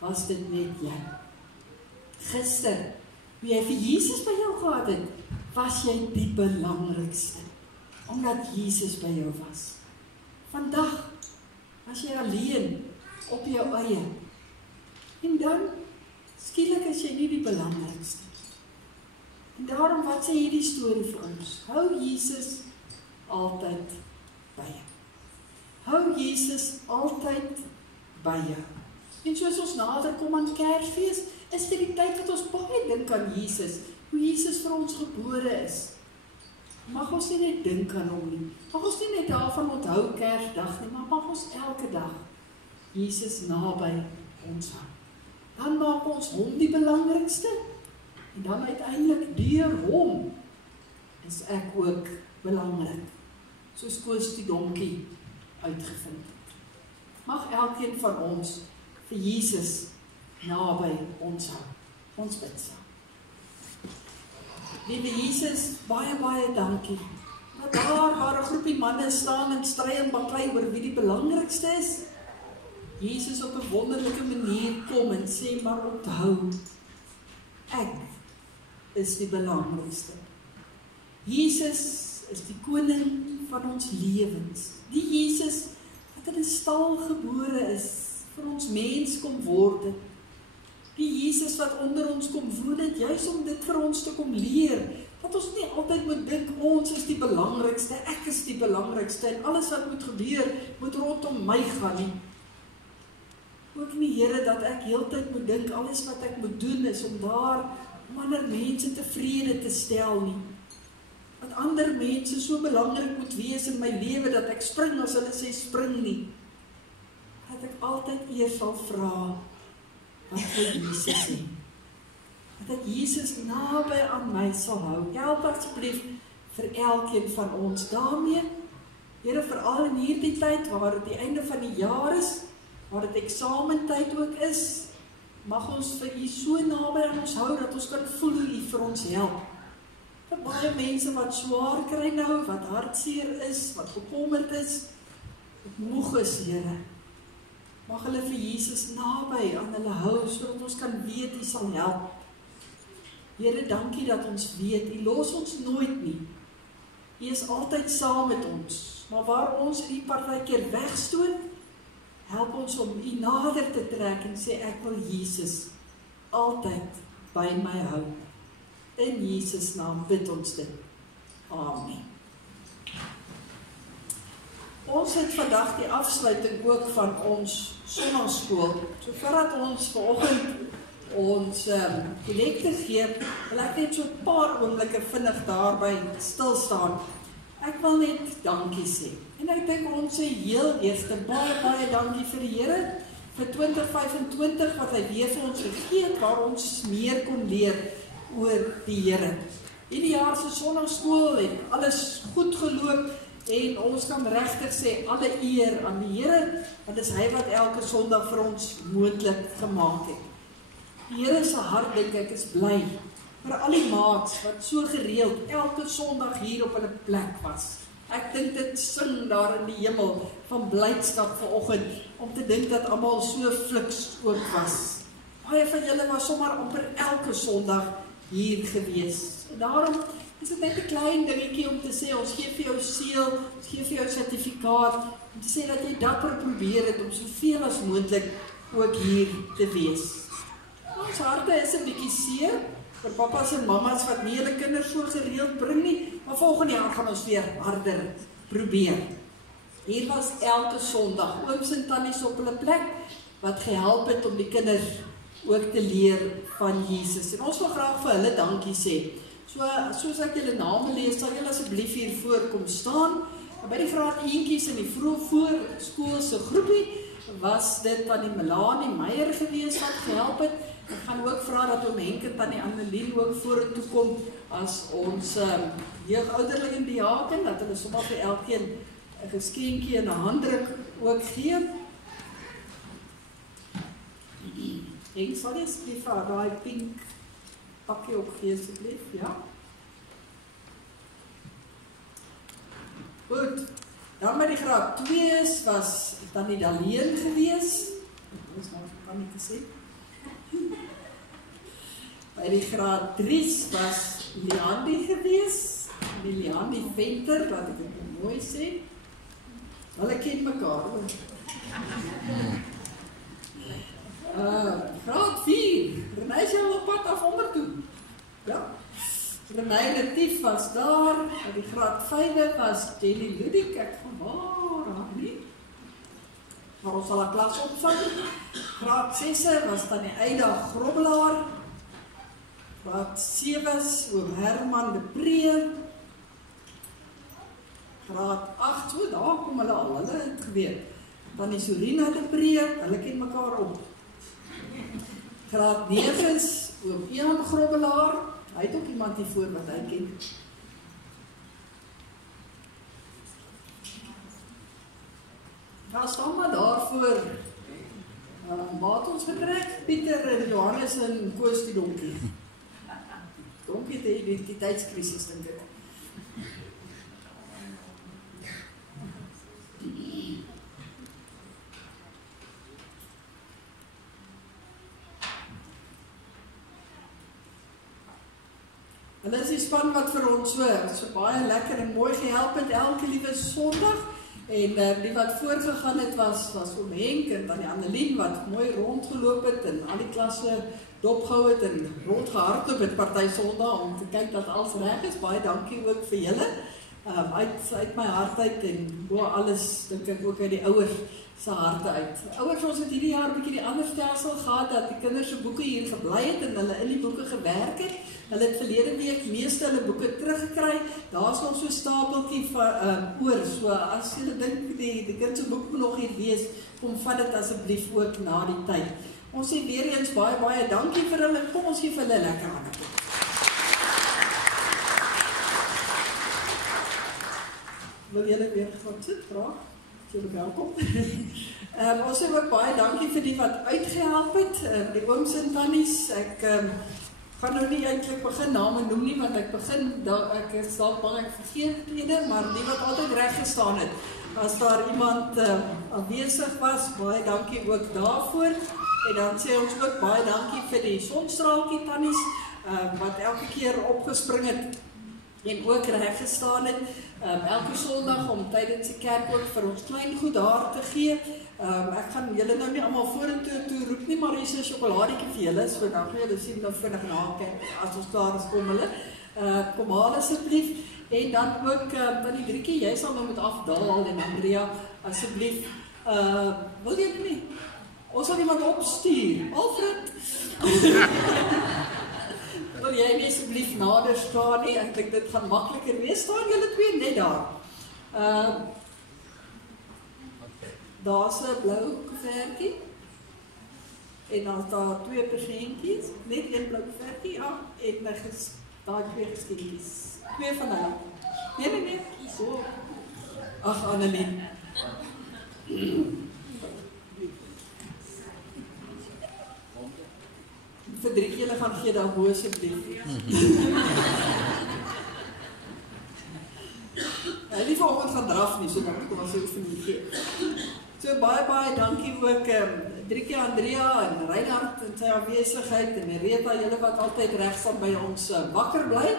was dit net jy. Gister, wie jy vir Jesus by jou gehad het, was jy die belangrikste, omdat Jesus by jou was. Vandag was jy alleen op jou eie. En dan, skielik is jy nie die belangrikste. En daarom, wat sê hierdie storie vir ons? Hou Jesus altyd by jou. Hou Jesus altyd by jou. En soos ons nader kom aan Kersfees, is dit die tyd wat ons baie dink aan Jesus, hoe Jesus vir ons gebore is. Mag ons nie net dink aan hom nie, mag ons nie net daarvan onthou Kersdag nie, maar mag ons elke dag Jesus naby ons hou. Dan maak ons hom die belangrikste, en dan uiteindelik deur hom is ek ook belangrik, soos Koos die donkie uitgevind het. Mag elkeen van ons vir Jesus naby ons hou. Ons bid saam. Liewe Jesus, baie dankie, dat daar waar 'n groepie manne staan en stry en baklei oor wie die belangrikste is, Jesus op 'n wonderlike manier kom en sê, maar onthou, ek is die belangrikste. Jesus is die koning van ons lewens. Die Jesus wat in 'n stal gebore is, vir ons mens kom word het. Die Jesus wat onder ons kom woon het, juis om dit vir ons te kom leer, dat ons nie altyd moet dink, ons is die belangrikste, ek is die belangrikste, en alles wat moet gebeur, moet rondom my gaan nie. Ook nie, Here, dat ek heeltyd moet dink, alles wat ek moet doen is om ander mense tevrede te stel nie. Dat ander mense so belangrik moet wees in my lewe, dat ek spring as hulle sê spring nie. Dat ek altyd eers sal vra, wat vir Jesus sê. Dat ek Jesus naby aan my sal hou. Help asseblief vir elkeen van ons daarmee. Here, veral in hierdie tyd, waar dit die einde van die jaar is, waar dit eksamentyd ook is, mag ons vir U so naby aan ons hou, dat ons kan voel hoe U vir ons help. Vir baie mense wat swaar kry nou, wat hartseer is, wat bekommerd is, wat moeg is, Here. Mag hulle vir Jesus naby aan hulle hou, sodat ons kan weet U sal help. Here, dankie dat ons weet, U los ons nooit nie. U is altyd saam met ons, maar waar ons U partykeer wegstoot, help ons om U nader te trek en sê, ek wil Jesus altyd by my hou. In Jesus naam bid ons dit. Amen. Ons het vandag die afsluiting ook van ons sonnaarskool. So voordat ons vanoggend ons kollekte gee, wil ek net so 'n paar oomblikke vinnig daarby stil staan. Ek wil net dankie sê. En ek dink ons sê heel eerste baie dankie vir die Here vir 2025 wat hy weer vir ons gegee het, waar ons meer kon leer oor die Here. Hierdie jaar se sonnaarskool het alles goed geloop en ons kan regtig sê alle eer aan die Here, want dis hy wat elke Sondag vir ons moontlik gemaak het. Die Here se hart, dink ek, is bly vir al die maats wat so gereeld elke Sondag hier op hulle plek was. Ek dink dit sing daar in die hemel van blydskap vanoggend om te dink dat almal so fliks ook was. Baie van julle was sommer amper elke Sondag hier gewees. En daarom is dit net 'n klein dingetjie om te sê, ons gee vir jou seël, ons gee vir jou sertifikaat, om te sê dat jy dapper probeer het om soveel as moontlik ook hier te wees. Ons harte is 'n bietjie seer vir papas en mamas wat nie hulle kinders so gereeld bring nie, maar volgende jaar gaan ons weer harder probeer. Hier was elke Sondag ooms en tannies op hulle plek wat gehelp het om die kinders ook te leer van Jesus. En ons wil graag vir hulle dankie sê. Soos ek julle name lees, sal julle asseblief hier voor kom staan. By die graad eentjies in die vroeg voorskoolse groepie, was dit aan die Melanie Meyer gewees wat gehelp het. Ek gaan ook vra dat oom Henk en tannie Annelien ook vorentoe kom as ons jeugouderlinge en diaken, dat hulle sommer vir elkeen 'n geskenkie en 'n handdruk ook gee. Henk, sal jy asseblief vir daai pink pakkie ook gee asseblief, ja? Goed, dan by die graad 2's was tannie Daleen gewees. Ons nou kan nie gesê. By die graad 3's was Liandi gewees. Die Liandi Venter, wat ek dit mooi sê. Hulle ken mekaar. Graad 4, Renée is al op pad af onder toe. Ja. Renée Latief was daar. By die graad 5 was Jenny Ludik, ek van waar, nie? Maar ons sal 'n klas opvang. Graad 6 was tannie Eida Grobbelaar. Graad 7's oom Herman de Pre. Graad 8, so daar kom hulle al, hulle het geweet. Tannie Sorina de Pre, hulle ken mekaar op. Graad 9's oom Ian Grobbelaar. Hy het ook iemand hiervoor wat hy ken. Daar staan maar daarvoor wat ons getrek, Pieter en Johannes en Koos die Donkie. Donkie het 'n identiteitskrisis, dink ek. Hulle is die span wat vir ons so baie lekker en mooi gehelp het elke liewe Sondag. En die wat voorgegaan het was oom Henk en tannie Annelien wat mooi rondgeloop het en al die klasse dopgehou het en rondgehardloop het party Sondag om te kyk dat alles reg is. Baie dankie ook vir julle. Uit my hart uit en bo alles dink ek ook uit die ouers se harte uit. Ouers, ons het hierdie jaar 'n bietjie die ander stelsel gehad dat die kinders se boeke hier gebly het en hulle in die boeke gewerk het. Hulle het verlede week meeste hulle boeke teruggekry. Daar's nog so 'n stapeltjie van oor. So as jy dink die kind se boek moet nog hier wees, kom vat dit asseblief ook na die tyd. Ons sê weer eens baie dankie vir hulle. Kom ons gee vir hulle lekker hande. Wil julle weer gaan sit, graag? Julle welkom. Ons sê ook baie dankie vir die wat uitgehelp het, die ooms en tannies. Ek gaan nou nie eintlik begin name noem nie, want ek is dalk bang ek vergeet ene, maar die wat altyd reg gestaan het. As daar iemand aanwesig was, baie dankie ook daarvoor. En dan sê ons ook baie dankie vir die sonstraaltjie tannies, wat elke keer opgespring het en ook reg gestaan het. Elke Sondag om tydens die kerk ook vir ons klein goed daar te gee. Ek gaan julle nou nie almal vorentoe roep nie, maar hier is 'n sjokoladietjie vir julle, so dan gaan julle sien dan vinnig na kyk as ons klaar is kom hulle. Kom haal asseblief. En dan ook tannie Drietjie, jy sal nou met afdaal en Andrea asseblief. Wil jy nie? Ons sal iemand opstuur. Alfred. Wil jy nie asseblief nader staan nie? Ek dink dit gaan makliker wees. Staan julle twee net daar. Daar's 'n blou koevertjie. En dan daar twee persentjies, net een blou koevertjie en daar twee geskenkies. Twee van hulle. Nee. So. Ag Annelien. Vir Drietjie, julle gaan gee daar bo asseblief. Hy nie vanoggend gaan draf nie, so dan kom ons oefening gee. So baie dankie ook Drietjie, Andrea en Reinhard en sy aanwesigheid en Rita, julle wat altyd reg staan by ons wakker bly.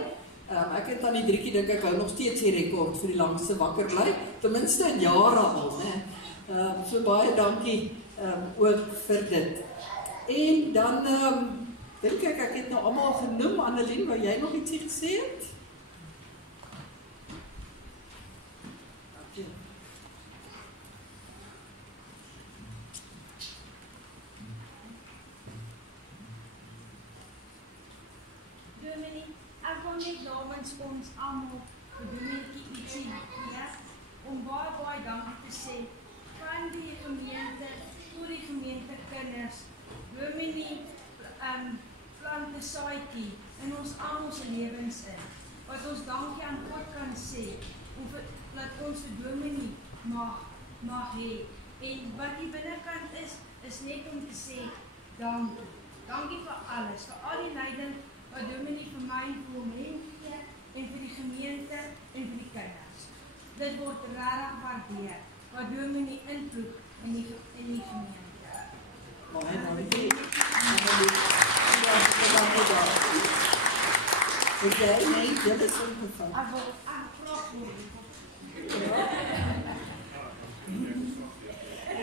Ek het aan die Drietjie dink ek hou nog steeds die rekord vir die langste wakker bly, ten minste in jare al, né? So baie dankie ook vir dit. En dan dink ek het nou almal genoem. Annelien, wou jy nog ietsie gesê het? Dominee, ek wil net namens ons almal ietsie om baie dankie te sê van die gemeente voor die gemeente kinders, Dominee plant 'n saadjie in ons almal se lewens in, wat ons dankie aan God kan sê, dat ons vir Dominee mag hê. En wat die binnekant is net om te sê, dankie. Dankie vir alles, vir al die leiding wat Dominee vir my en vir hom gee, en vir die gemeente en vir die kinders. Dit word regtig waardeer, wat Dominee invloed in die gemeente. Baie dankie. Ek nee, dit is ongeval. Ek wil graag hoor.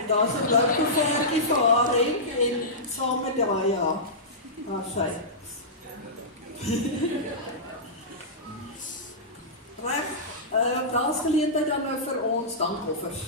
Daar's 'n leuke voetjie vir haar en saam met daai ja. Maar sy. Reg, daar's geleentheid dan nou vir ons dankoffers.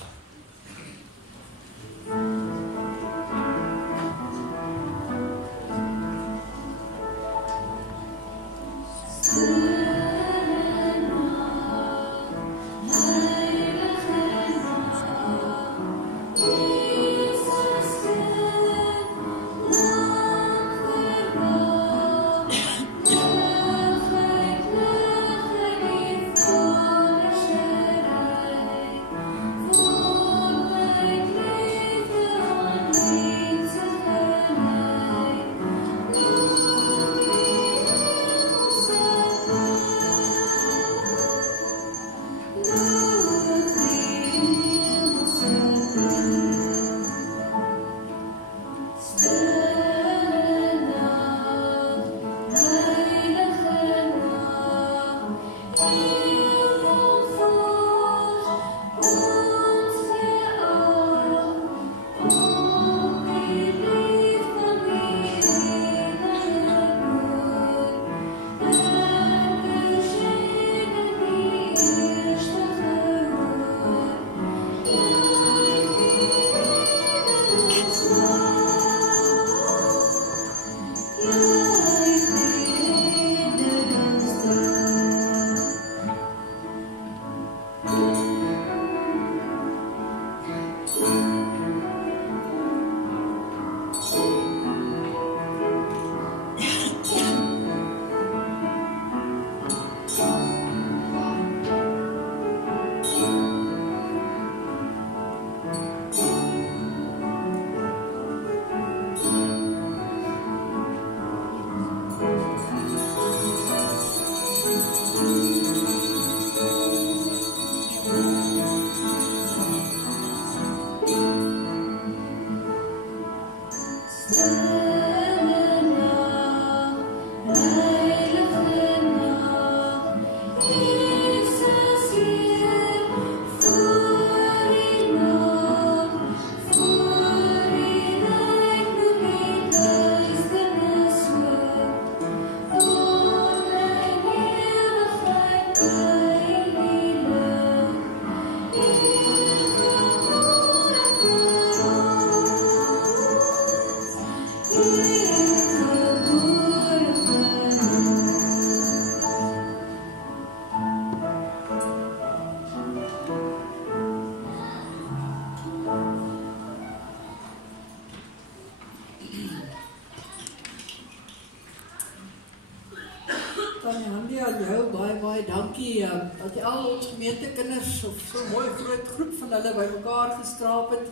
Baie dankie dat al ons gemeentekinders of so mooi groot groep van hulle by mekaar gestraap het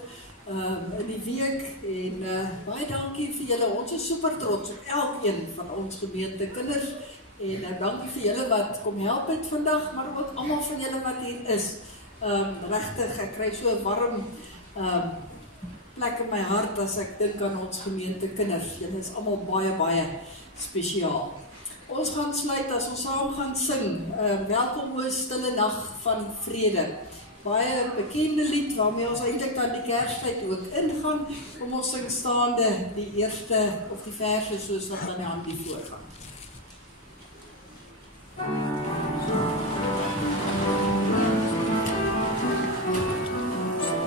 in die week en baie dankie vir julle. Ons is super trots op elkeen van ons gemeentekinders en dankie vir julle wat kom help het vandag, maar ook almal van julle wat hier is. Regtig, ek kry so 'n warm plek in my hart as ek dink aan ons gemeentekinders. Julle is almal baie spesiaal. Ons gaan sluit as ons saam gaan sing. Welkom o stille nag van vrede. Baie bekende lied waarmee ons eintlik dan die Kerstyd ook ingaan. Kom ons sing staande die eerste of die verse soos wat dan aan die voorgaan. Say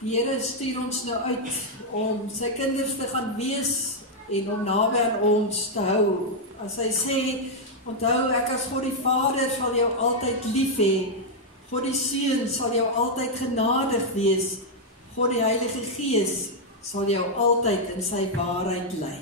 Die Here stuur ons nou uit om sy kinders te gaan wees en om naby aan ons te hou. As hy sê, onthou ek as God die Vader sal jou altyd lief hê, God die Seun sal jou altyd genadig wees, God die Heilige Gees sal jou altyd in sy waarheid lei.